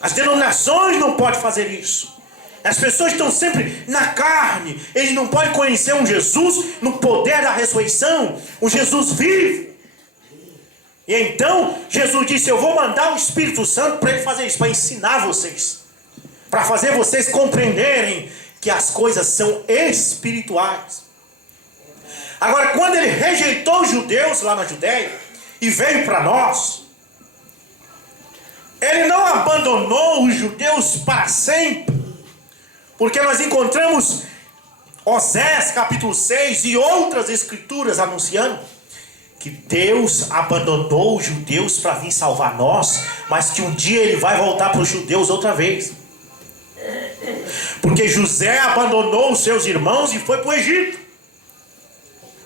As denominações não podem fazer isso. As pessoas estão sempre na carne. Eles não podem conhecer um Jesus no poder da ressurreição, um Jesus vivo. E então Jesus disse: eu vou mandar o Espírito Santo para ele fazer isso, para ensinar vocês, para fazer vocês compreenderem que as coisas são espirituais. Agora, quando ele rejeitou os judeus lá na Judéia e veio para nós, ele não abandonou os judeus para sempre, porque nós encontramos Osés capítulo 6 e outras escrituras anunciando que Deus abandonou os judeus para vir salvar nós, mas que um dia ele vai voltar para os judeus outra vez. Porque José abandonou os seus irmãos e foi para o Egito,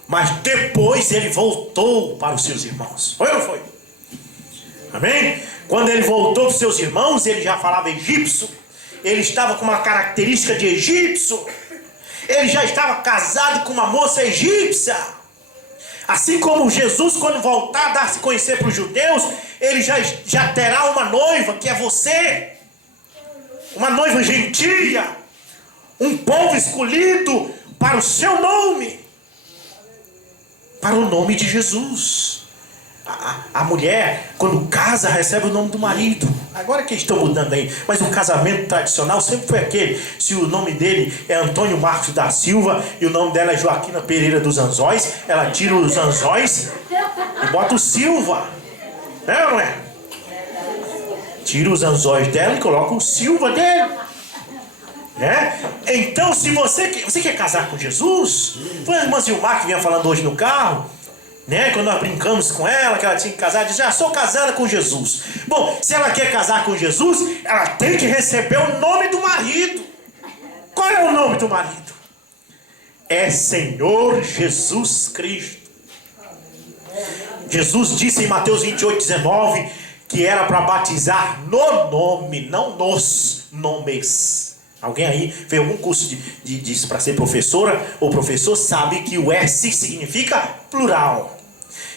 mas depois ele voltou para os seus irmãos. Foi ou não foi? Amém? Quando ele voltou para os seus irmãos, ele já falava egípcio. Ele estava com uma característica de egípcio. Ele já estava casado com uma moça egípcia. Assim como Jesus, quando voltar a dar se conhecer para os judeus, ele já terá uma noiva, que é você. Uma noiva gentia. Um povo escolhido para o seu nome. Para o nome de Jesus. A mulher, quando casa, recebe o nome do marido. Agora que estão mudando aí, mas o casamento tradicional sempre foi aquele. Se o nome dele é Antônio Marcos da Silva e o nome dela é Joaquina Pereira dos Anzóis, ela tira os Anzóis e bota o Silva. É ou não é? Tira os Anzóis dela e coloca o Silva dele. Então, se você quer casar com Jesus, foi a irmã Zilmar que vinha falando hoje no carro. Né? Quando nós brincamos com ela, que ela tinha que casar, diz, já sou casada com Jesus. Bom, se ela quer casar com Jesus, ela tem que receber o nome do marido. Qual é o nome do marido? É Senhor Jesus Cristo. Jesus disse em Mateus 28:19 que era para batizar no nome, não nos nomes. Alguém aí fez algum curso disso para ser professora ou professor, sabe que o S significa plural.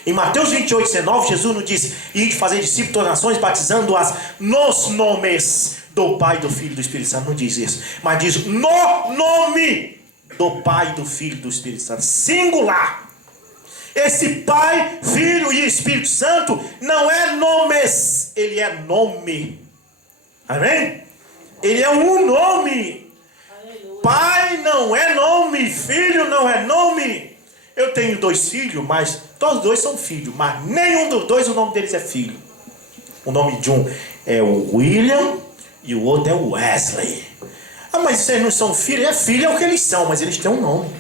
Em Mateus 28:19, Jesus não disse: "Ide fazer discípulos de todas as nações, batizando-as nos nomes do Pai, do Filho e do Espírito Santo." Não diz isso, mas diz no nome do Pai, do Filho e do Espírito Santo. Singular. Esse Pai, Filho e Espírito Santo não é nomes, ele é nome. Amém? Ele é um nome. Pai não é nome, filho não é nome. Eu tenho 2 filhos, mas todos 2 são filhos, mas nenhum dos 2 o nome deles é filho. O nome de um é o William e o outro é o Wesley. Ah, mas vocês não são filhos? É filho, é o que eles são, mas eles têm um nome.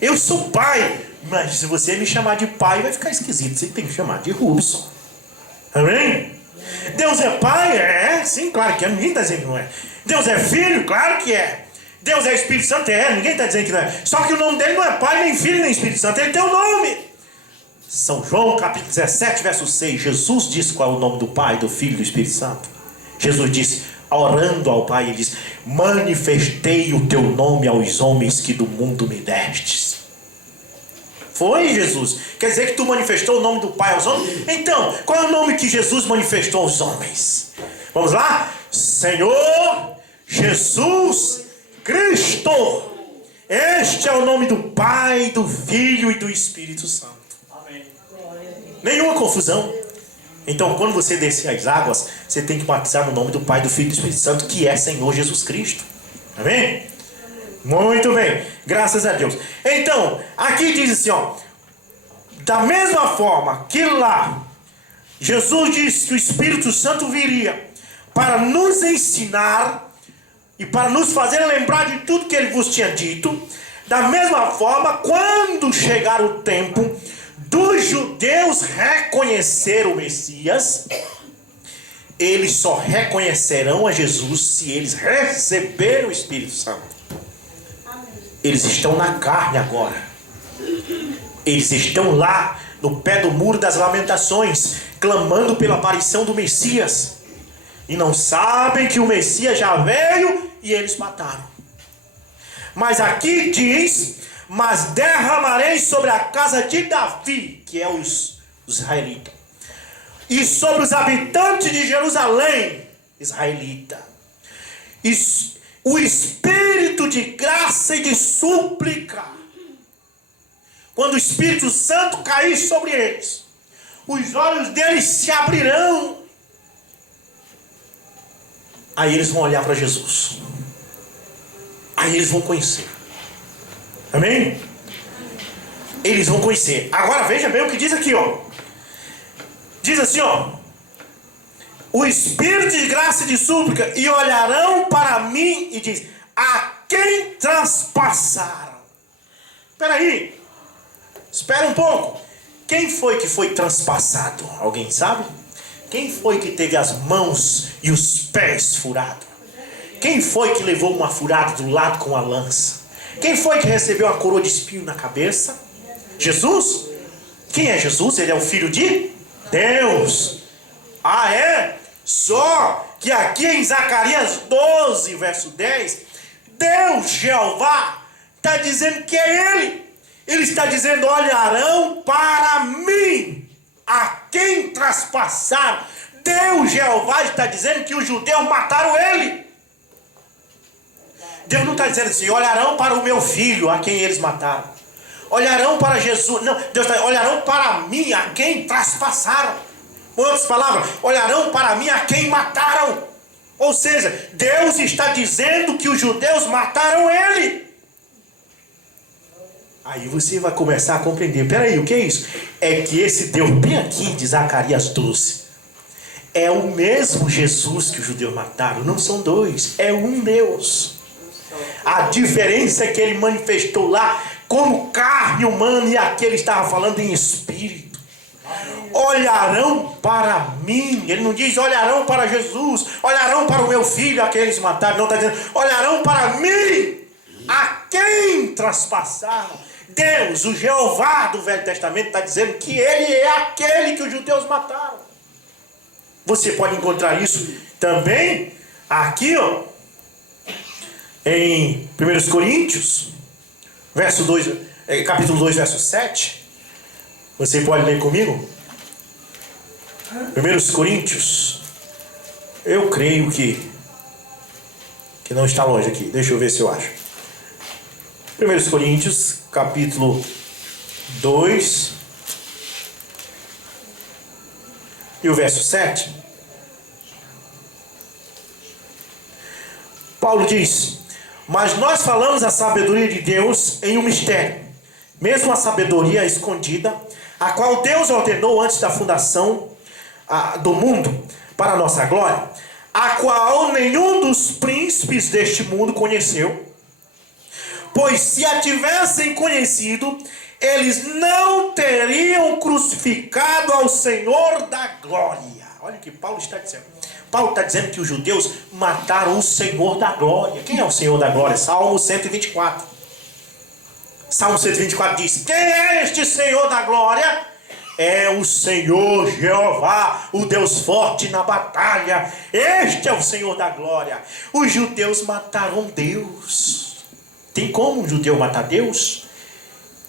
Eu sou pai, mas se você me chamar de pai vai ficar esquisito. Você tem que chamar de Rubson. Amém? Deus é pai? É, sim, claro que é. Ninguém está dizendo que não é. Deus é filho? Claro que é. Deus é Espírito Santo? É, ninguém está dizendo que não é. Só que o nome dele não é pai, nem filho, nem Espírito Santo. Ele tem um nome. São João capítulo 17, verso 6. Jesus disse qual é o nome do Pai, do Filho e do Espírito Santo. Jesus disse, orando ao Pai, ele disse: manifestei o teu nome aos homens que do mundo me destes. Foi, Jesus? Quer dizer que tu manifestou o nome do Pai aos homens? Então, qual é o nome que Jesus manifestou aos homens? Vamos lá? Senhor Jesus Cristo. Este é o nome do Pai, do Filho e do Espírito Santo. Amém. Nenhuma confusão. Então, quando você descer as águas, você tem que batizar no nome do Pai, do Filho e do Espírito Santo, que é Senhor Jesus Cristo. Amém? Muito bem, graças a Deus. Então, aqui diz assim, ó, da mesma forma que lá Jesus disse que o Espírito Santo viria para nos ensinar e para nos fazer lembrar de tudo que ele vos tinha dito, da mesma forma, quando chegar o tempo dos judeus reconhecer o Messias, eles só reconhecerão a Jesus se eles receberem o Espírito Santo. Eles estão na carne agora. Eles estão lá no pé do muro das lamentações, clamando pela aparição do Messias. E não sabem que o Messias já veio e eles mataram. Mas aqui diz: mas derramarei sobre a casa de Davi, que é os israelitas, e sobre os habitantes de Jerusalém, israelita, o Espírito de graça e de súplica. Quando o Espírito Santo cair sobre eles, os olhos deles se abrirão. Aí eles vão olhar para Jesus. Aí eles vão conhecer. Amém? Eles vão conhecer. Agora veja bem o que diz aqui, ó. Diz assim, ó: o Espírito de graça e de súplica, e olharão para mim, e diz: a quem transpassaram. Espera aí, espera um pouco. Quem foi que foi transpassado? Alguém sabe? Quem foi que teve as mãos e os pés furados? Quem foi que levou uma furada do lado com a lança? Quem foi que recebeu a coroa de espinho na cabeça? Jesus? Quem é Jesus? Ele é o Filho de Deus. Ah, é? Só que aqui em Zacarias 12, verso 10, Deus, Jeová, está dizendo que é Ele. Ele está dizendo: olharão para mim, a quem traspassaram. Deus, Jeová, está dizendo que os judeus mataram Ele. Deus não está dizendo assim: olharão para o meu filho, a quem eles mataram. Olharão para Jesus. Não, Deus está: olharão para mim, a quem traspassaram. Com outras palavras, olharão para mim a quem mataram. Ou seja, Deus está dizendo que os judeus mataram Ele. Aí você vai começar a compreender: peraí, o que é isso? É que esse Deus bem aqui de Zacarias 12 é o mesmo Jesus que os judeus mataram. Não são dois, é um Deus. A diferença é que ele manifestou lá como carne humana, e aqui ele estava falando em espírito. Olharão para mim. Ele não diz olharão para Jesus, olharão para o meu filho, aqueles mataram. Não, está dizendo olharão para mim, a quem traspassaram. Deus, o Jeová do Velho Testamento, está dizendo que ele é aquele que os judeus mataram. Você pode encontrar isso também aqui, ó, em 1 Coríntios, capítulo 2, verso 7. Você pode ler comigo? 1 Coríntios. Eu creio que não está longe aqui. Deixa eu ver se eu acho. 1 Coríntios, capítulo 2 e o verso 7. Paulo diz: mas nós falamos a sabedoria de Deus em um mistério, mesmo a sabedoria escondida, a qual Deus ordenou antes da fundação do mundo, para a nossa glória, a qual nenhum dos príncipes deste mundo conheceu. Pois se a tivessem conhecido, eles não teriam crucificado ao Senhor da glória. Olha o que Paulo está dizendo. Paulo está dizendo que os judeus mataram o Senhor da glória. Quem é o Senhor da glória? Salmo 124. Salmo 124 diz: quem é este Senhor da glória? É o Senhor Jeová, o Deus forte na batalha. Este é o Senhor da glória. Os judeus mataram Deus. Tem como um judeu matar Deus?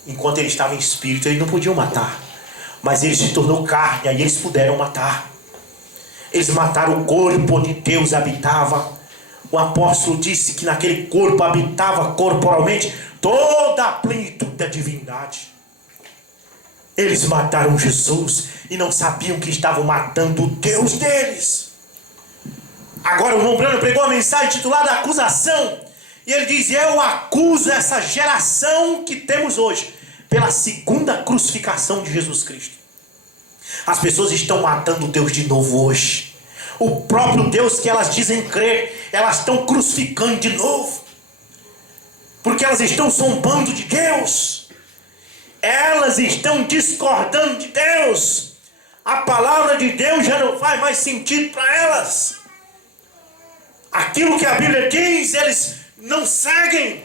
Enquanto ele estava em espírito, eles não podiam matar. Mas ele se tornou carne, aí eles puderam matar. Eles mataram o corpo onde Deus habitava. O apóstolo disse que naquele corpo habitava corporalmente toda a plenitude da divindade. Eles mataram Jesus e não sabiam que estavam matando o Deus deles. Agora o irmão Brano pregou a mensagem titulada Acusação. E ele diz: eu acuso essa geração que temos hoje pela segunda crucificação de Jesus Cristo. As pessoas estão matando Deus de novo hoje. O próprio Deus que elas dizem crer, elas estão crucificando de novo. Porque elas estão zombando de Deus. Elas estão discordando de Deus. A palavra de Deus já não faz mais sentido para elas. Aquilo que a Bíblia diz, eles não seguem.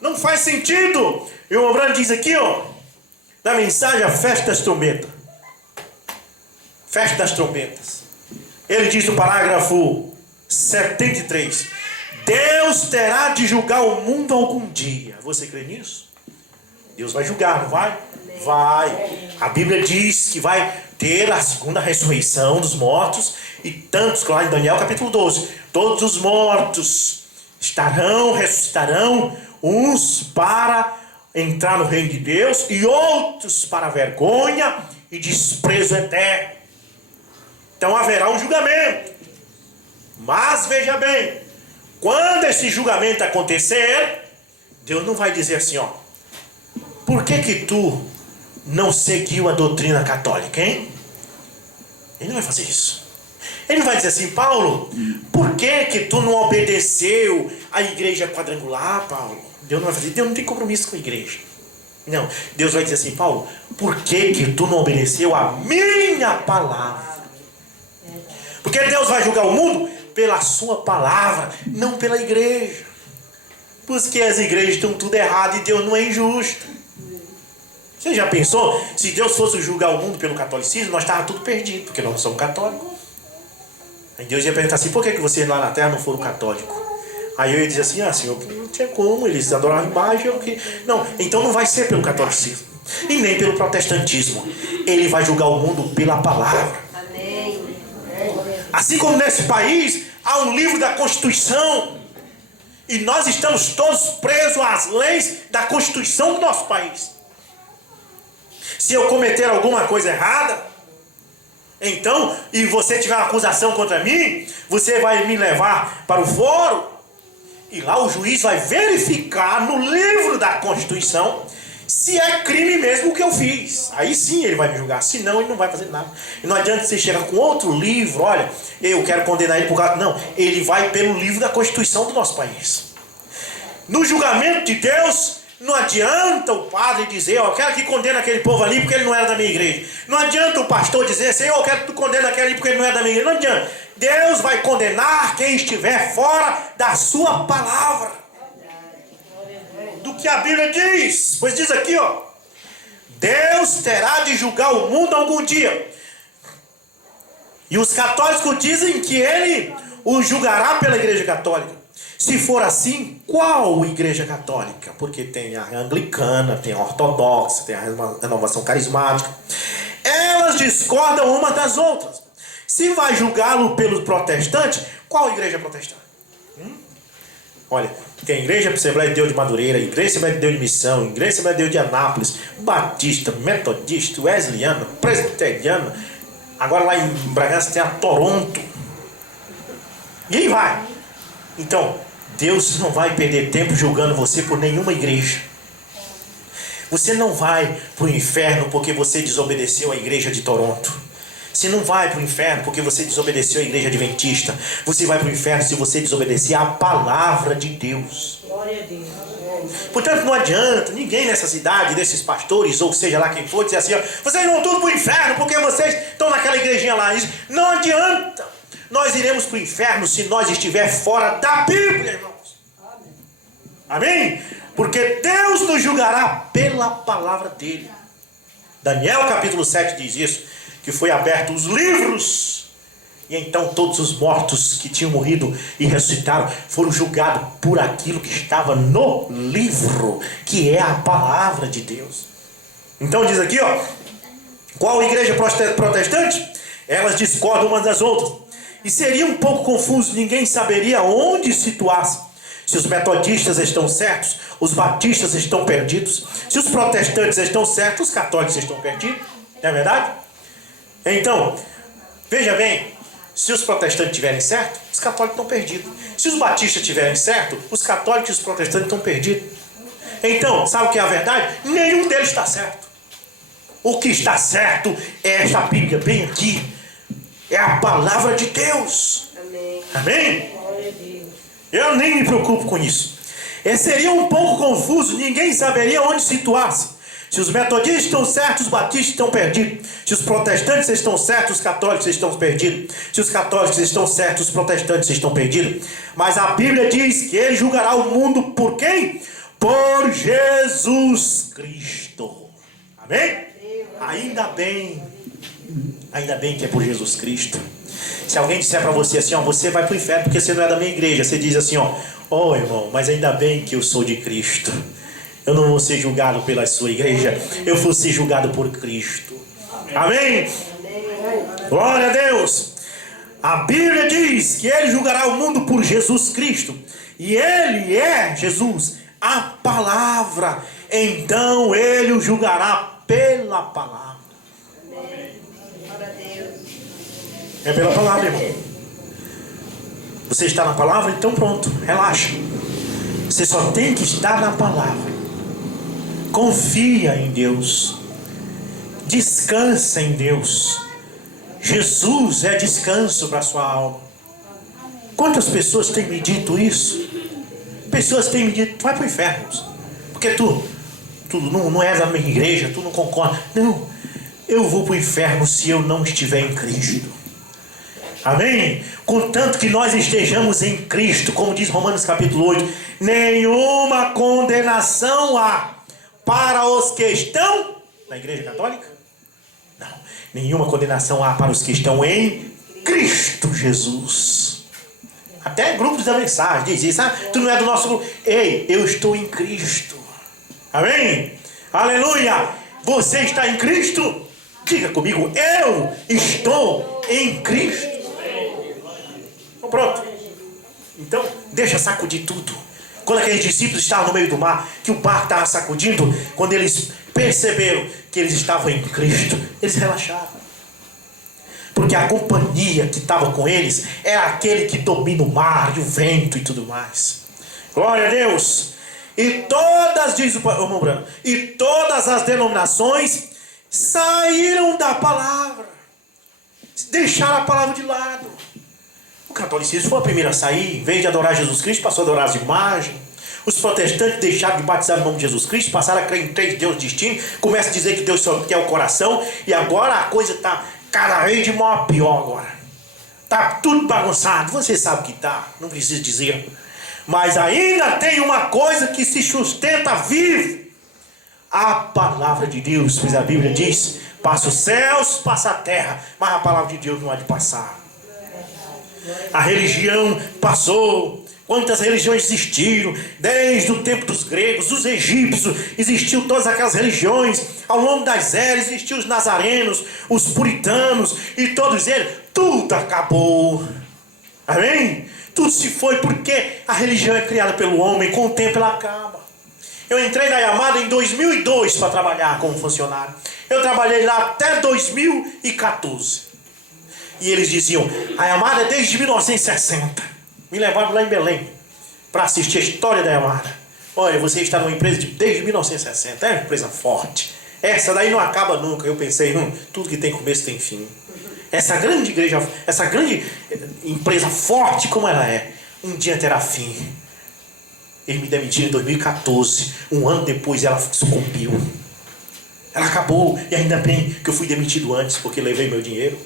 Não faz sentido. E o Obrano diz aqui, ó, na mensagem a festa das trombetas. Festa das trombetas. Ele diz no parágrafo 73: Deus terá de julgar o mundo algum dia. Você crê nisso? Deus vai julgar, não vai? Vai. A Bíblia diz que vai ter a segunda ressurreição dos mortos. E tantos, lá em Daniel capítulo 12, todos os mortos ressuscitarão, uns para entrar no reino de Deus e outros para vergonha e desprezo eterno. Então haverá um julgamento. Mas veja bem, quando esse julgamento acontecer, Deus não vai dizer assim, ó, por que tu não seguiu a doutrina católica, hein? Ele não vai fazer isso. Ele não vai dizer assim, Paulo, por que tu não obedeceu à igreja quadrangular, Paulo? Deus não vai fazer, Deus não tem compromisso com a igreja. Não, Deus vai dizer assim, Paulo, por que tu não obedeceu à minha palavra? Porque Deus vai julgar o mundo pela sua palavra, não pela igreja. Porque as igrejas estão tudo errado e Deus não é injusto. Você já pensou? Se Deus fosse julgar o mundo pelo catolicismo, nós estávamos tudo perdidos, porque nós somos católicos. Aí Deus ia perguntar assim, por que vocês lá na terra não foram católicos? Aí eu ia dizer assim, Senhor, não tinha como, eles adoravam imagem. Não, então não vai ser pelo catolicismo, e nem pelo protestantismo. Ele vai julgar o mundo pela palavra. Assim como nesse país há um livro da Constituição, e nós estamos todos presos às leis da Constituição do nosso país. Se eu cometer alguma coisa errada, então, e você tiver uma acusação contra mim, você vai me levar para o fórum, e lá o juiz vai verificar no livro da Constituição se é crime mesmo o que eu fiz. Aí sim ele vai me julgar, senão ele não vai fazer nada. E não adianta você chegar com outro livro, olha, eu quero condenar ele por causa... Não, ele vai pelo livro da Constituição do nosso país. No julgamento de Deus, Não adianta o padre dizer, eu quero que condene aquele povo ali porque ele não era da minha igreja. Não adianta o pastor dizer, Senhor, eu quero que tu condene aquele ali porque ele não é da minha igreja. Não adianta. Deus vai condenar quem estiver fora da sua palavra. Do que a Bíblia diz. Pois diz aqui, ó. Deus terá de julgar o mundo algum dia. E os católicos dizem que ele o julgará pela igreja católica. Se for assim, qual igreja católica? Porque tem a anglicana, tem a ortodoxa, tem a renovação carismática. Elas discordam uma das outras. Se vai julgá-lo pelo protestante, qual igreja protestante? Olha, tem a Igreja Assembleia de Deus de Madureira, Igreja Assembleia de Deus de Missão, Igreja Assembleia de Deus de Anápolis, Batista, Metodista, Wesleyana, Presbiteriana. Agora lá em Bragança tem a Toronto. E aí vai. Então, Deus não vai perder tempo julgando você por nenhuma igreja. Você não vai para o inferno porque você desobedeceu à igreja de Toronto. Você não vai para o inferno porque você desobedeceu à igreja adventista. Você vai para o inferno se você desobedecer à palavra de Deus. Glória a Deus. Portanto, não adianta ninguém nessa cidade, desses pastores, ou seja lá quem for, dizer assim, ó, vocês vão tudo para o inferno porque vocês estão naquela igrejinha lá. Não adianta. Nós iremos para o inferno se nós estiver fora da Bíblia, irmãos. Amém? Porque Deus nos julgará pela palavra dele. Daniel capítulo 7 diz isso, que foi aberto os livros, e então todos os mortos que tinham morrido e ressuscitaram foram julgados por aquilo que estava no livro, que é a palavra de Deus. Então diz aqui, ó, qual igreja protestante? Elas discordam umas das outras. E seria um pouco confuso, ninguém saberia onde situar-se. Se os metodistas estão certos, os batistas estão perdidos. Se os protestantes estão certos, os católicos estão perdidos. Não é verdade? Então, veja bem, se os protestantes estiverem certo, os católicos estão perdidos. Se os batistas estiverem certo, os católicos e os protestantes estão perdidos. Então, sabe o que é a verdade? Nenhum deles está certo. O que está certo é esta Bíblia bem aqui. É a palavra de Deus. Amém. Amém? Glória a Deus. Eu nem me preocupo com isso. Seria um pouco confuso, ninguém saberia onde situar-se. Se os metodistas estão certos, os batistas estão perdidos. Se os protestantes estão certos, os católicos estão perdidos. Se os católicos estão certos, os protestantes estão perdidos. Mas a Bíblia diz que ele julgará o mundo por quem? Por Jesus Cristo. Amém? Ainda bem que é por Jesus Cristo. Se alguém disser para você assim, ó, você vai para o inferno porque você não é da minha igreja, você diz assim, ó, irmão, mas ainda bem que eu sou de Cristo. Eu não vou ser julgado pela sua igreja, eu vou ser julgado por Cristo. Amém? Glória a Deus. A Bíblia diz que ele julgará o mundo por Jesus Cristo. E ele é, Jesus, a palavra. Então ele o julgará pela palavra. É pela palavra, irmão. Você está na palavra? Então pronto, relaxa. Você só tem que estar na palavra. Confia em Deus. Descansa em Deus. Jesus é descanso para a sua alma. Quantas pessoas têm me dito isso? Pessoas têm me dito, tu vai para o inferno, porque tu não és da minha igreja, tu não concorda. Não, eu vou para o inferno se eu não estiver em Cristo. Amém? Contanto que nós estejamos em Cristo, como diz Romanos capítulo 8, nenhuma condenação há para os que estão na igreja católica? Não, nenhuma condenação há para os que estão em Cristo Jesus. Até grupos da mensagem diz isso, tu não é do nosso grupo. Ei, eu estou em Cristo. Amém? Aleluia! Você está em Cristo? Diga comigo, eu estou em Cristo. Pronto. Então, deixa sacudir tudo. Quando aqueles discípulos estavam no meio do mar, que o barco estava sacudindo, quando eles perceberam que eles estavam em Cristo, eles relaxaram. Porque a companhia que estava com eles era aquele que domina o mar e o vento e tudo mais. Glória a Deus. E todas, diz o irmão Bruno, e todas as denominações saíram da palavra. Deixaram a palavra de lado. O catolicismo foi a primeira a sair. Em vez de adorar Jesus Cristo, passou a adorar as imagens. Os protestantes deixaram de batizar no nome de Jesus Cristo, passaram a crer em 3 deuses distintos, começam a dizer que Deus só quer o coração, e agora a coisa está cada vez de mal a pior agora. Está tudo bagunçado, você sabe que está, não preciso dizer. Mas ainda tem uma coisa que se sustenta vivo. A palavra de Deus, pois a Bíblia diz, passa os céus, passa a terra, mas a palavra de Deus não há de passar. A religião passou. Quantas religiões existiram? Desde o tempo dos gregos, dos egípcios, existiu todas aquelas religiões. Ao longo das eras existiam os nazarenos, os puritanos, e todos eles, tudo acabou. Amém? Tudo se foi porque a religião é criada pelo homem, com o tempo ela acaba. Eu entrei na Yamada em 2002 para trabalhar como funcionário. Eu trabalhei lá até 2014. E eles diziam, a Yamada é desde 1960. Me levaram lá em Belém para assistir a história da Yamada. Olha, você está numa empresa desde 1960, é uma empresa forte. Essa daí não acaba nunca. Eu pensei, tudo que tem começo tem fim. Essa grande igreja, essa grande empresa forte como ela é, um dia terá fim. Eles me demitiram em 2014. Um ano depois ela sucumbiu. Ela acabou. E ainda bem que eu fui demitido antes, porque levei meu dinheiro.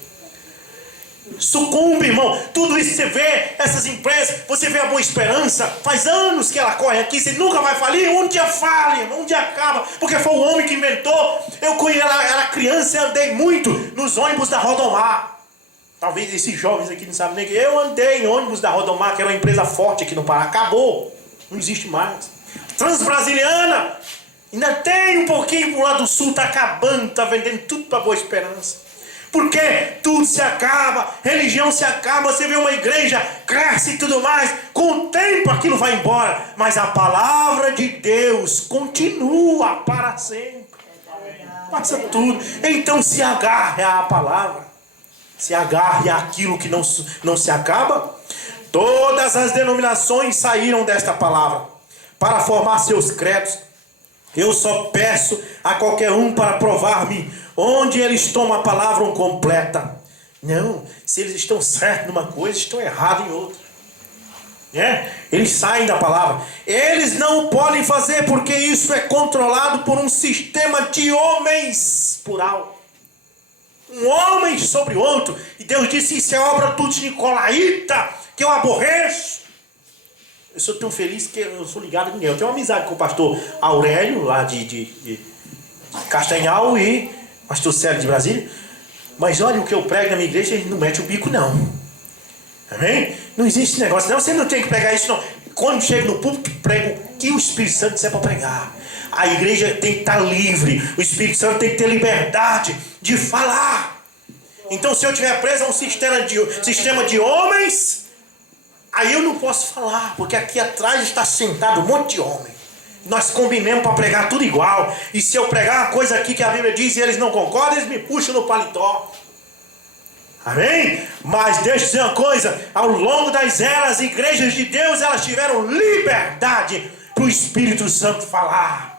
Sucumbe, irmão. Tudo isso você vê, essas empresas, você vê a Boa Esperança, faz anos que ela corre aqui, você nunca vai falir. Um dia fale, irmão, um dia acaba, porque foi o homem que inventou. Eu conheci ela, era criança, eu andei muito nos ônibus da Rodomar. Talvez esses jovens aqui não sabem nem que eu andei em ônibus da Rodomar, que era uma empresa forte aqui no Pará. Acabou, não existe mais. Transbrasiliana ainda tem um pouquinho pro lado do sul, está acabando, está vendendo tudo para Boa Esperança. Porque tudo se acaba, religião se acaba, você vê uma igreja, cresce e tudo mais, com o tempo aquilo vai embora, mas a palavra de Deus continua para sempre. Passa tudo. Então se agarre à palavra, se agarre àquilo que não se acaba. Todas as denominações saíram desta palavra para formar seus credos. Eu só peço a qualquer um para provar-me onde eles tomam a palavra completa. Não, se eles estão certos numa coisa, estão errados em outra. Eles saem da palavra. Eles não podem fazer porque isso é controlado por um sistema de homens plural. Um homem sobre outro. E Deus disse, isso é obra tudo de nicolaíta, que eu aborreço. Eu sou tão feliz que eu sou ligado com ele. Eu tenho uma amizade com o pastor Aurélio, lá de Castanhal, e pastor Célio de Brasília. Mas olha, o que eu prego na minha igreja, ele não mete o bico, não. Amém? Não existe esse negócio. Não, você não tem que pregar isso, não. Quando chega no público, prego o que o Espírito Santo disser para pregar. A igreja tem que estar livre. O Espírito Santo tem que ter liberdade de falar. Então, se eu estiver preso a um sistema de homens, aí eu não posso falar, porque aqui atrás está sentado um monte de homem. Nós combinamos para pregar tudo igual. E se eu pregar uma coisa aqui que a Bíblia diz e eles não concordam, eles me puxam no paletó. Amém? Mas deixa eu dizer uma coisa. Ao longo das eras, as igrejas de Deus, elas tiveram liberdade para o Espírito Santo falar.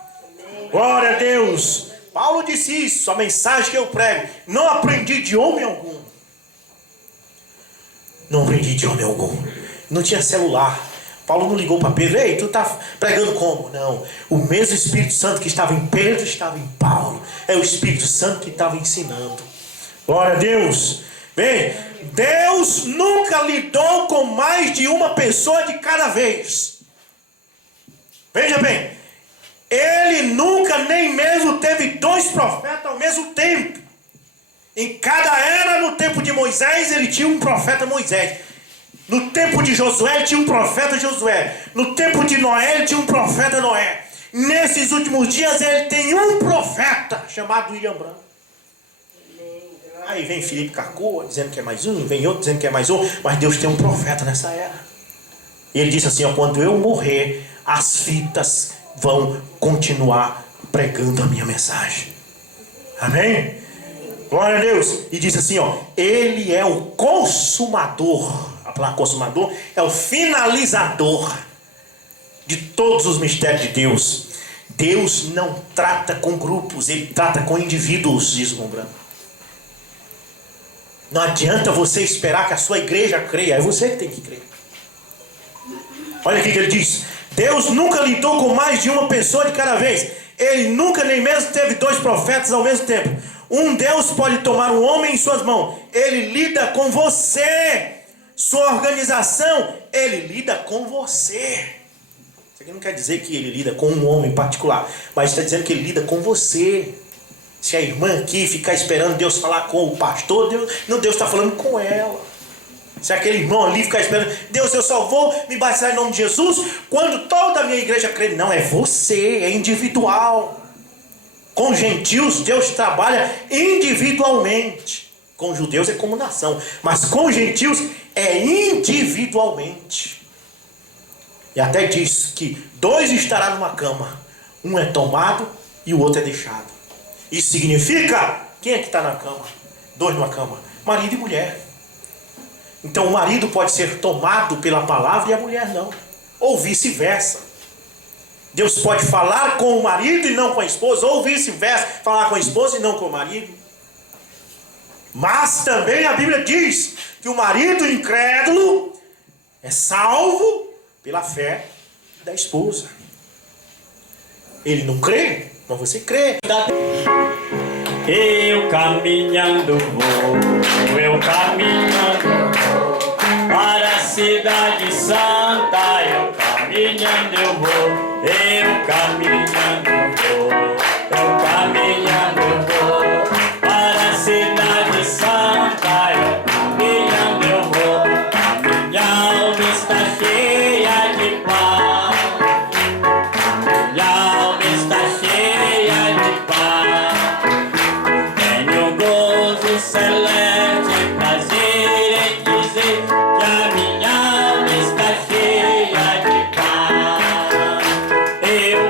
Glória a Deus. Paulo disse isso, a mensagem que eu prego. Não aprendi de homem algum. Não aprendi de homem algum. Não tinha celular. Paulo não ligou para Pedro, ei, tu está pregando como? Não, o mesmo Espírito Santo que estava em Pedro estava em Paulo. É o Espírito Santo que estava ensinando. Glória a Deus. Bem, Deus nunca lidou com mais de uma pessoa de cada vez. Veja bem, Ele nunca nem mesmo teve 2 profetas ao mesmo tempo. Em cada era, no tempo de Moisés, ele tinha um profeta Moisés. No tempo de Josué, tinha um profeta Josué. No tempo de Noé, ele tinha um profeta Noé. Nesses últimos dias, ele tem um profeta chamado William Branco. Aí vem Felipe Carcoa dizendo que é mais um, vem outro dizendo que é mais um, mas Deus tem um profeta nessa era. E ele disse assim, ó, quando eu morrer, as fitas vão continuar pregando a minha mensagem. Amém? Glória a Deus. E diz assim, ó, ele é o consumador. A palavra consumador é o finalizador de todos os mistérios de Deus. Deus não trata com grupos, ele trata com indivíduos, diz o Branco. Não adianta você esperar que a sua igreja creia, é você que tem que crer. Olha aqui que ele diz: Deus nunca lidou com mais de uma pessoa de cada vez. Ele nunca nem mesmo teve 2 profetas ao mesmo tempo. Um Deus pode tomar um homem em suas mãos. Ele lida com você. Sua organização, ele lida com você. Isso aqui não quer dizer que ele lida com um homem em particular, mas está dizendo que ele lida com você. Se a irmã aqui ficar esperando Deus falar com o pastor, Deus está falando com ela. Se aquele irmão ali ficar esperando, Deus, eu só vou me batizar em nome de Jesus quando toda a minha igreja crê. Não, é você, é individual. Com gentios, Deus trabalha individualmente. Com judeus é como nação, mas com gentios é individualmente. E até diz que 2 estará numa cama, um é tomado e o outro é deixado. Isso significa, quem é que está na cama? 2 numa cama, marido e mulher. Então o marido pode ser tomado pela palavra e a mulher não, ou vice-versa. Deus pode falar com o marido e não com a esposa, ou vice-versa, falar com a esposa e não com o marido. Mas também a Bíblia diz que o marido incrédulo é salvo pela fé da esposa. Ele não crê, mas você crê. Eu caminhando vou, eu caminhando vou, para a cidade santa, eu caminhando eu vou, eu caminhando vou, eu caminhando vou, para a cidade santa, eu caminhando eu vou, a minha alma está cheia de paz, a minha alma está cheia de paz. Celeste prazer em dizer que a minha alma está cheia de paz. Eu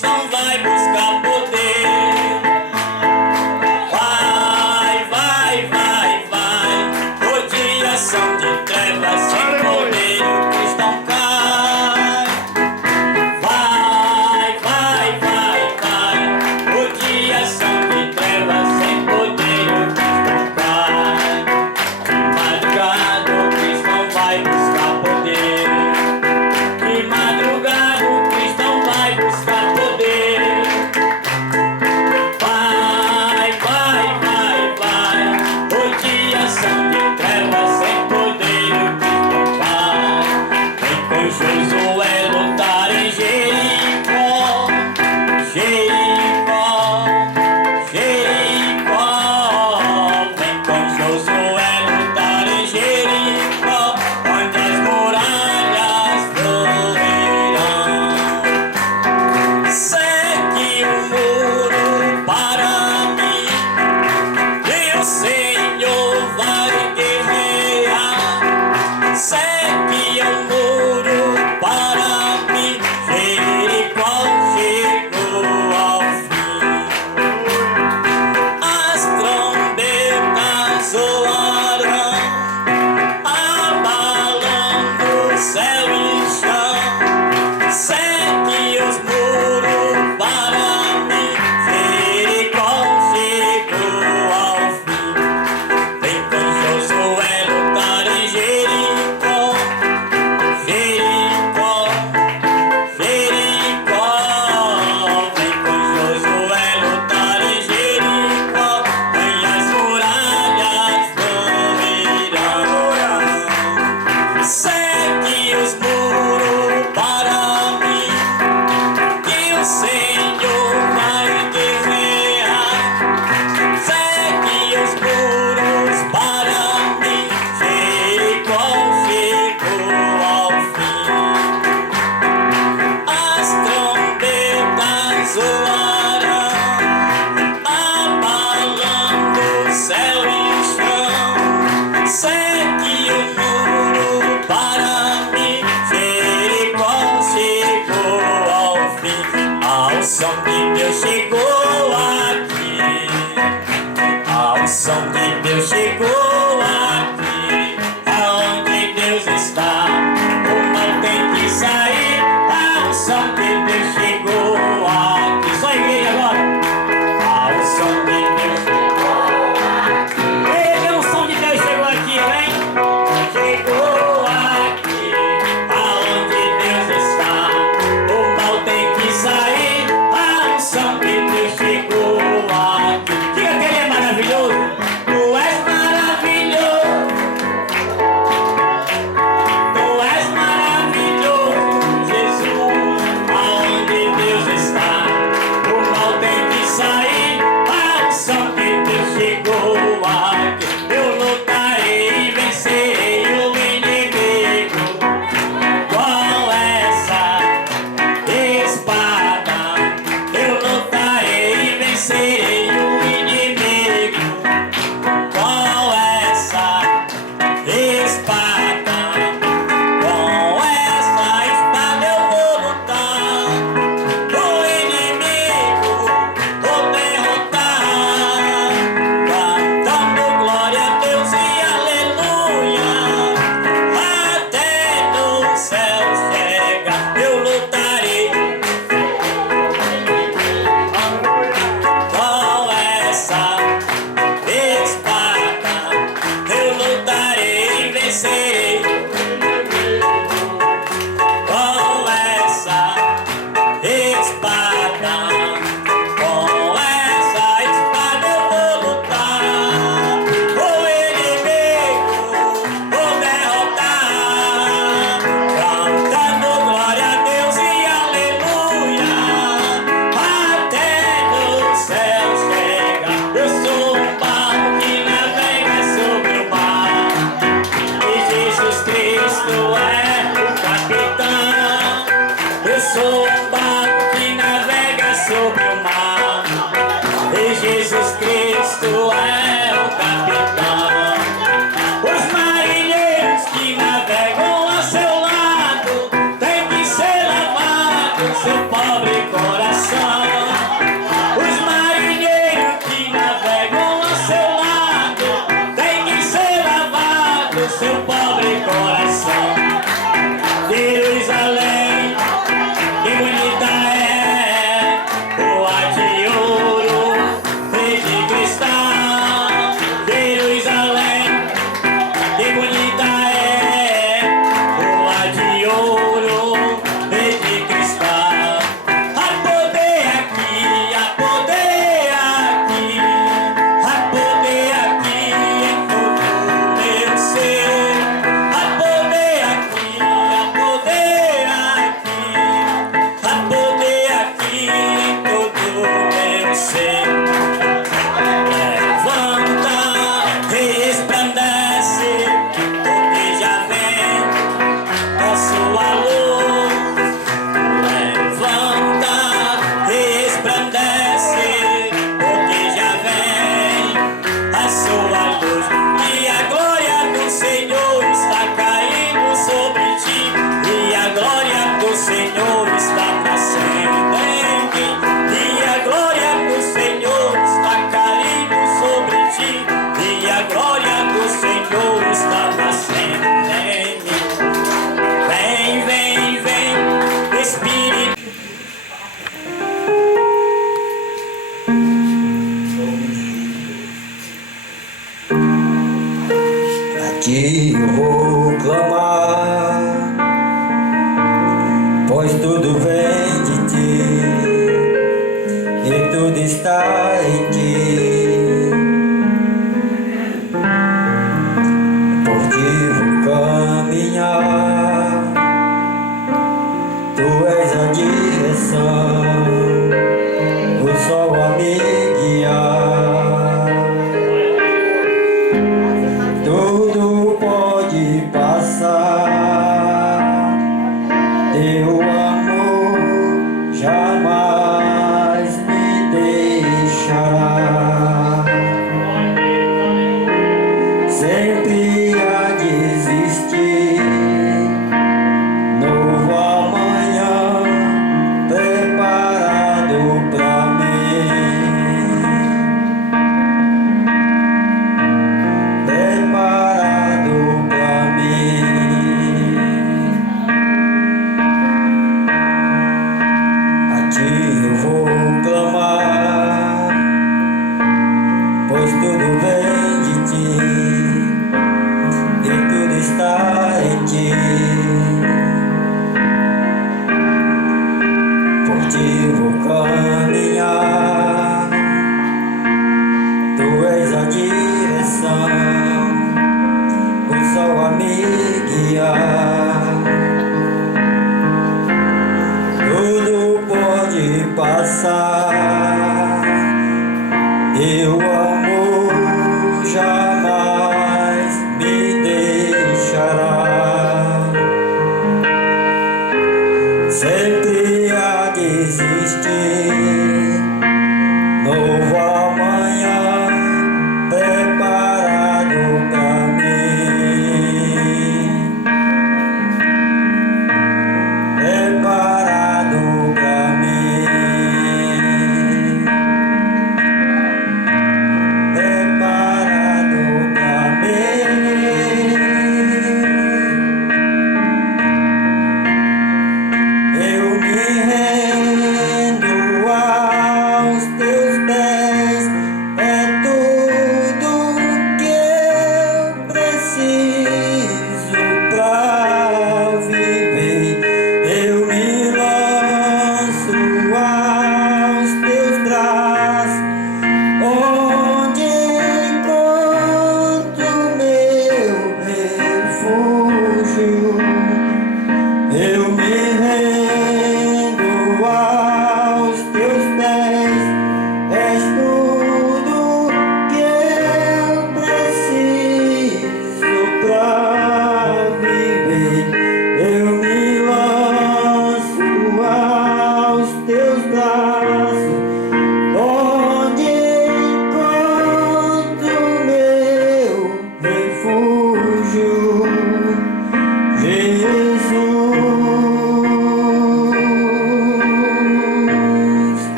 cristão vai buscar poder. Vai, vai, vai, vai. O dia são de trevas, sem poder o cristão cai. Vai, vai, vai, vai. O dia são de trevas, sem poder o cristão cai. De madrugada o cristão vai buscar poder. De madrugada o cristão vai buscar poder. Vai, vai, vai, vai. O dia são de trevas, sem poder o cristão vai. Vem com Josué lutar em Jericó, Jericó, Jericó. Vem com Josué lutar em Jericó, onde as muralhas ruirão. Segue o muro para mim, e o Senhor vai guerrear. Segue o muro para mim, Jericó chegou ao fim. As trombetas soarão, abalando céu e chão. Segue os muros para mim, Jericó chegou ao fim. Vem com Josué lutar em Jericó, Jericó, Jericó. Vem com Josué lutar em Jericó, e as muralhas ruirão. Segue os muros para mim, que o Senhor vai guerrear. Segue os muros para mim, Jericó chegou ao fim. As trombetas soarão, abalando céu e chão. Segue o muro para mim, Jericó chegou ao fim. Ao som de Deus chegou aqui, ao som de Deus chegou aqui. Aonde Deus está, o mal tem que sair. Ao som de Deus chegou aqui. Só a igreja agora. Ao som de Deus chegou aqui. Ei, o som de Deus chegou aqui, vem. Chegou aqui. Aonde Deus está, o mal tem que sair. Ao som de Deus chegou aqui. Diga que Ele é maravilhoso. Tu és maravilhoso. Tu és maravilhoso, Jesus. Aonde Deus está, o mal tem que sair. Ao som de Deus chegou aqui. Eu lutarei e vencerei o inimigo com essa espada. Eu lutarei e vencerei o inimigo com essa espada. Com essa espada eu vou lutar, o inimigo vou derrotar, cantando glória a Deus e aleluia, até no céu chegar. Eu lutarei com essa espada. Eu lutarei e vencerei com essa espada. Com essa espada eu vou lutar, o inimigo vou derrotar, cantando glória a Deus e aleluia, até no céu chegar. Eu sou um barco que navega sobre o mar, e Jesus Cristo é o capitão. Eu sou um barco que navega sobre o mar, e Jesus Cristo é o capitão. Os marinheiros que navegam a seu lado têm que ser lavados, seu pobre coração. vem de ti e tudo está em ti. Por ti vou caminhar, tu és a direção, o sol a me guiar. Tudo pode passar, teu amor jamais me deixará. Sempre há de existir novo amanhã preparado pra mim, preparado pra mim. A ti eu vou clamar, pois tudo vem de ti e tudo está em ti. Por ti vou caminhar, tu és a direção, o sol a me guiar. Tudo pode passar, teu amor jamais me deixará. Sempre há de existir